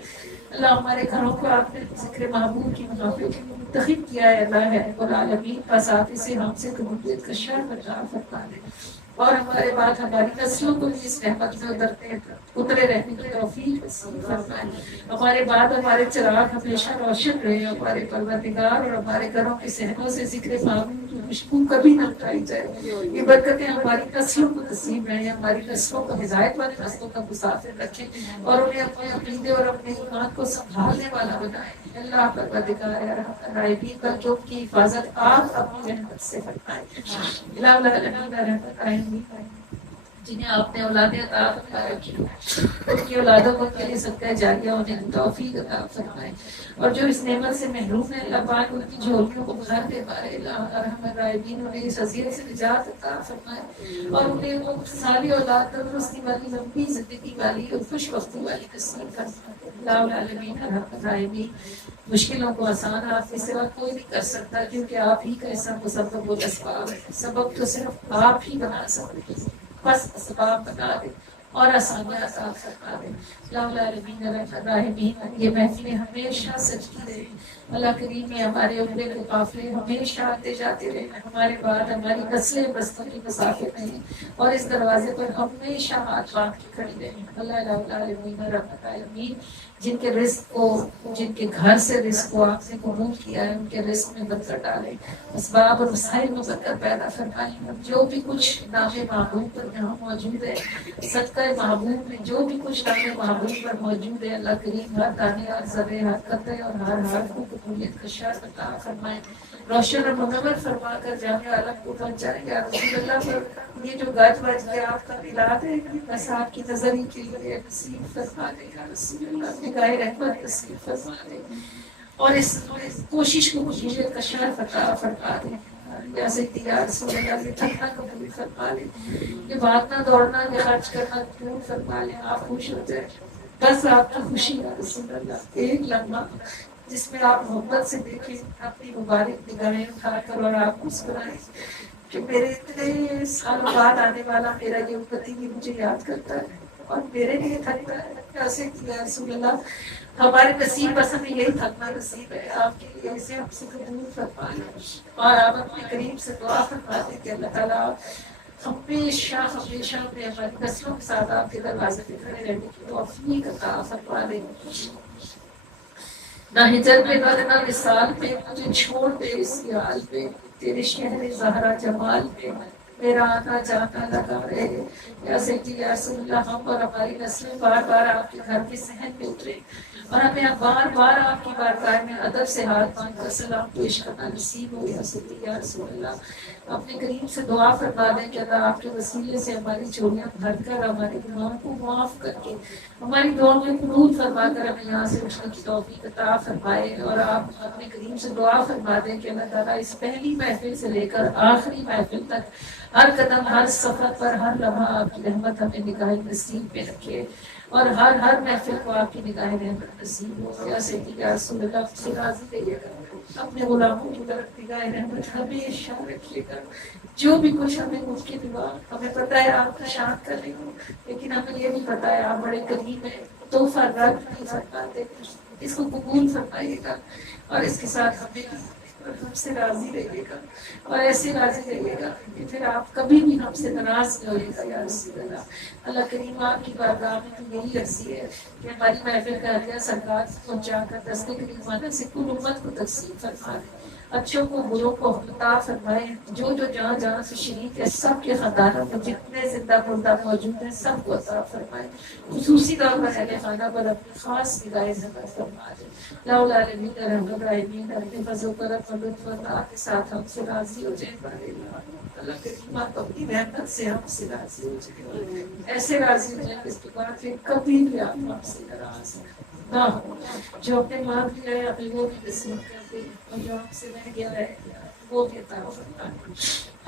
اللہ ہمارے گھروں کو آپ نے ذکر محبوب کی محافل کے لیے منتخب کیا ہے. اللہ العالمین بس آپ اسے ہم سے قبولیت کا شرف عطا فرما دے. اور ہمارے بعد ہماری نسلوں کو بھی اس رحمت میں اترے رہنے کی توفیق نصیب فرمائے. ہمارے بعد ہمارے چراغ ہمیشہ روشن رہے. ہمارے پروردگار اور ہمارے گھروں کے صحنوں سے ذکر محبوب کی خوشبو کبھی نہ اٹھائی جائے. یہ برکتیں ہماری نسلوں کو نصیب رہیں. ہماری نسلوں کو ہدایت والے نسلوں کا مسافر رکھیں اور انہیں اپنے عقیدے اور اپنے ایمان کو سنبھالنے والا بنائیں. اللہ پروردگار الرحیم، بلکہ ان کی حفاظت آپ اپنی رحمت سے فرمائیں. الہ العالمین جنہیں آپ نے اولادیں عطا فرما رکھی ان کی اولادوں کو کے لیے صدقہ جاریہ ہونے کی توفیق عطا فرمائے. اور جو اس نعمت سے محروم ہیں اللہ پاک ان کی جھولیوں کو بھر دے بارے اللہ. ارحم الراحمین انہیں اس عذیت سے نجات عطا فرمائے اور انہیں وہ ساری اولاد تندرستی والی، لمبی زندگی والی اور خوش بختی والی نصیب فرمائے. اللہ العالمین ارحم الراحمین، مشکلوں کو آسان آپ کے سوا کوئی نہیں کر سکتا، کیونکہ آپ ہی کا ایسا مسبب و اسباب ہے. سبب تو صرف آپ ہی بنا سکتے ہیں، بس اسباب بنا دے اور آسانیاں عطا فرما دے. اللہ العالمین الراحمین یہ محفلیں ہمیشہ سجتی رہے. اللہ کریم یہ ہمارے عمرے کے قافلے ہمیشہ آتے جاتے رہے. ہمارے بعد ہماری نسلیں بستوں کی مسافت رہیں اور اس دروازے پر ہمیشہ ہاتھ باندھ کے کھڑی رہیں. اللہ العالمین رحمت العالمین جن کے رزق کو، جن کے گھر سے رزق کو آپ نے قبول کیا ہے، ان کے رزق میں برکت ڈالیں، اسباب اور وسائل میں برکت پیدا فرمائیں. جو بھی کچھ نام محبوب پر یہاں موجود ہے، صدقہ محبوب میں جو بھی کچھ نام محبوب پر موجود ہے، اللہ کریم ہر دانے، ہر ذرے، ہر قطرے اور ہر حرف کو قبولیت کا شرط عطا فرمائیں. روشن اور منور فرما کر جامع عالم کو پہنچائیں. یا رسول اللہ پر یہ جو گاج باج ہے آپ کا ملاد ہے، بس آپ کی نظری کے لیے نصیب فرما دے. یا رسول اللہ نگاہ رحمت نصیب فرما دے اور اس کوشش کو قبولیت کا شرف عطا فرما دے. یا سیدی یا رسول اللہ یہ تھکنا قبول فرما لے، یہ بھاگنا دوڑنا، یہ خرچ کرنا قبول فرما لے. آپ خوش ہو جائیں، بس آپ کی خوشی یا رسول اللہ ایک لمحہ جس میں آپ محبت سے دیکھیں، اپنی مبارک نگاہیں اٹھا کر اور آپ مسکرائیں کہ میرے اتنے سالوں بعد آنے والا میرا یہ امتی بھی مجھے یاد کرتا ہے اور میرے لیے تھکتا ہے. کیسے کیا رسول اللہ ہمارے نصیب بس ہمیں یہی تھکنا نصیب ہے. آپ کے لیے اسے ہم سے قبول فرما لیں اور آپ اپنے قریب سے دعا فرما دیں کہ اللہ تعالیٰ ہمیشہ ہمیشہ میں ہماری نسلوں کے ساتھ آپ کے دروازے پہ کھڑے رہنے کی توفیق عطا فرما دیں. نہ ہجر پہ نہ وصال پہ مجھے چھوڑ دے اس حال پہ، تیرے شہر زہرا جمال پہ میرا آنا جانا لگا رہے. یا سیدی یا رسول اللہ ہم اور ہماری نسلیں بار بار آپ کے گھر کے صحن میں اترے اور ہمیں بار بار آپ کی بارگاہ میں ادب سے ہاتھ باندھ کر سلام پیش کرنا نصیب ہو. یا سیدی یا رسول اللہ اپنے قریب سے دعا فرما دیں کہ اللہ آپ کے وسیلے سے ہماری چوریاں بھر کر، ہمارے گناہوں کو معاف کر کے، ہماری دعاؤں میں قبول فرما کر ہمیں یہاں سے اٹھنے کی توفیق عطا فرمائے. اور آپ اپنے قریب سے دعا فرما دیں کہ اللہ تعالیٰ اس پہلی محفل سے لے کر آخری محفل تک ہر قدم، ہر سفر پر، ہر لمحہ آپ کی رحمت ہمیں نگاہ نصیب میں رکھے اور ہر محفل کو آپ کی نگاہ رحمت نصیب ہو. یا سیدی یا رسول اللہ سے راضی رہیے گا، اپنے غلاموں کی طرف نگاہ رحمت ہمیشہ رکھیے گا. جو بھی کچھ ہمیں ممکن ہوا، ہمیں پتہ ہے آپ کی شان کر رہی ہوں، لیکن ہمیں یہ بھی پتہ ہے آپ بڑے قریب ہیں، تحفہ رد نہیں فرماتے. اس کو قبول فرمائیے گا اور اس کے ساتھ ہم سے راضی رہیے گا اور ایسے راضی رہیے گا کہ پھر آپ کبھی بھی ہم سے ناراض نہ ہوئے گا. یا رسول اللہ اللہ کریم آپ کی بارگاہ میں تو یہی عرضی ہے کہ ہماری محفل کا ہدیہ سرکار پہنچا کر دست کریمانہ سے کل امت کو تقسیم فرما دیں. اچھوں کو بروں کو عطا فرمائے. جو جہاں جہاں سے شریک ہے سب کے خاندانوں میں جتنے زندہ مردہ موجود ہیں سب کو عطا فرمائے. خصوصی طور پر اہل خانہ پر اپنی خاص نگاہ رحمت فرما دے. لا العالمین رحمت الرحمین اپنے فضل و کرم اور لطف کے ساتھ ہم سے راضی ہو جائے. اللہ کریم آپ اپنی رحمت سے ہم سے راضی ہو جائے، ایسے راضی ہو جائیں کہ اس کے بعد پھر کبھی بھی آپ ہم سے ناراض نہ ہو. جو اپنے ماں بھی رہے اپنے وہ بھی نصیب کر دے اور جو ہم سے رہ گیا ہے وہ بھی عطا فرمائے.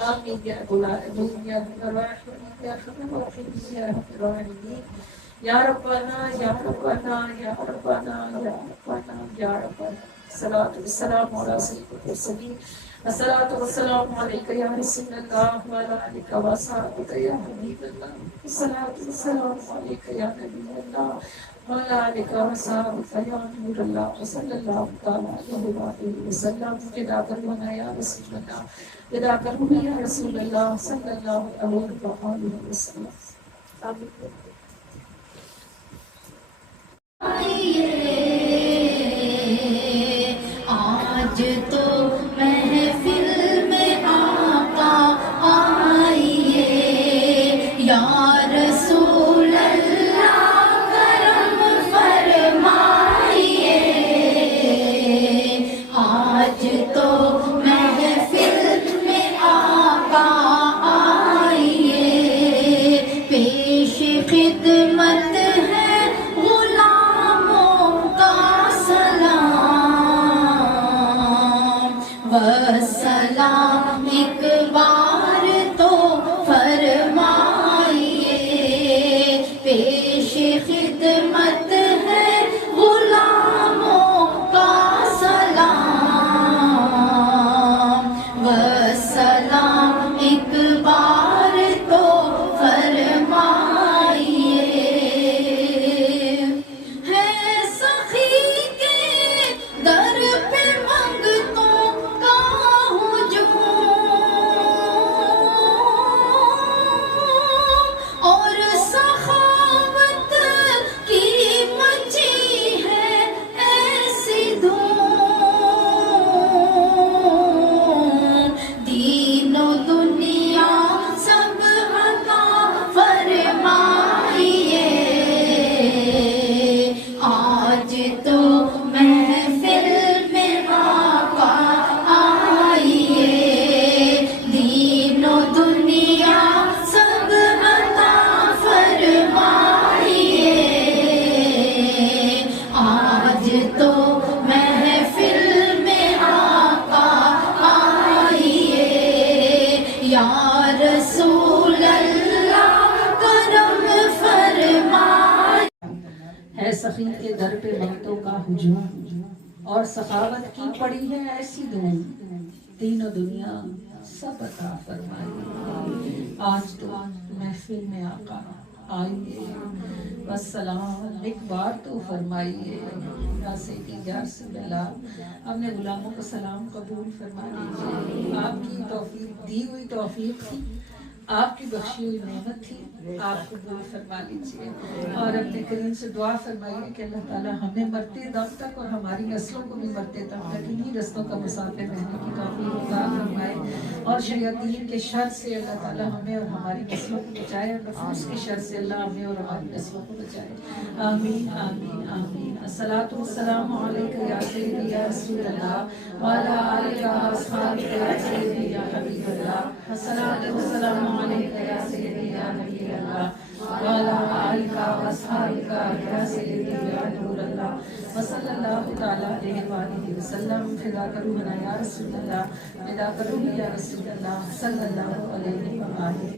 آمین یا العالمین یا الرحمن یا الرحیم یا الرحیم یا ربنا یا ربنا یا ربنا یا ربنا یا ربنا. الصلاۃ والسلام علی سید المرسلین، الصلاۃ والسلام علیک یا رسول اللہ وعلی آلک و صحبہ یا حبیب اللہ، الصلاۃ والسلام علیک یا نبی اللہ وعلی آلک و صحبہ یا نور اللہ صلی اللہ تعالی علیہ وآلہ وسلم. فدا کرنا یا رسول اللہ، فدا کرنا یا رسول اللہ صلی اللہ علیہ وآلہ وسلم. آمین. آج تو محفل میں آقا آئیے، یا رسول اللہ کرم فرمائیے. آج تو محفل میں آقا آئیے، پیش خدمت ہے غلاموں کا سلام والسلام. ایک بار تو فرمائیے، پیش خدمت ہے غلاموں کا سلام والسلام. ایک بار تو فرمائیے. توفیق کے در پہ وقتوں کا ہجوم، اور سخاوت کی پڑی ہے ایسی دھوم، تینوں دنیا سب عطا فرمائیے۔ آج تو محفل میں آقا آئیے، بس سلام ایک بار تو فرمائیے، یا سیدی یا رسول اللہ، اپنے غلاموں کو سلام قبول فرما لیجیے۔ آپ کی توفیق دی ہوئی توفیق تھی، آپ کی بخشی ہوئی نعمت تھی، آپ قبول فرما لیجیے، اور اپنے کریم سے دعا فرمائیے کہ اللہ تعالیٰ ہمیں مرتے دم تک اور ہماری نسلوں کو بھی مرتے دم تک انہی رستوں کا مسافر رہنے کی توفیق عطا فرمائے، اور شیاطین کے شر سے اللہ تعالیٰ ہمیں اور ہماری نسلوں کو بچائے، اور نفوس کے شر سے اللہ ہمیں اور ہماری نسلوں کو بچائے، آمین آمین آمین۔ الصلاۃ والسلام علیک یا سیدی یا رسول اللہ وعلی آلک و اصحابک یا سیدی یا حبیب اللہ، الصلاۃ والسلام علیک یا سیدی یا نبی اللہ وعلی آلک و اصحابک یا سیدی یا نور اللہ، وصلی اللہ تعالی علیہ وآلہ وسلم۔ فدا روحنا یا رسول اللہ، فدا روحی یا رسول اللہ، صلی اللہ علیہ وآلہ۔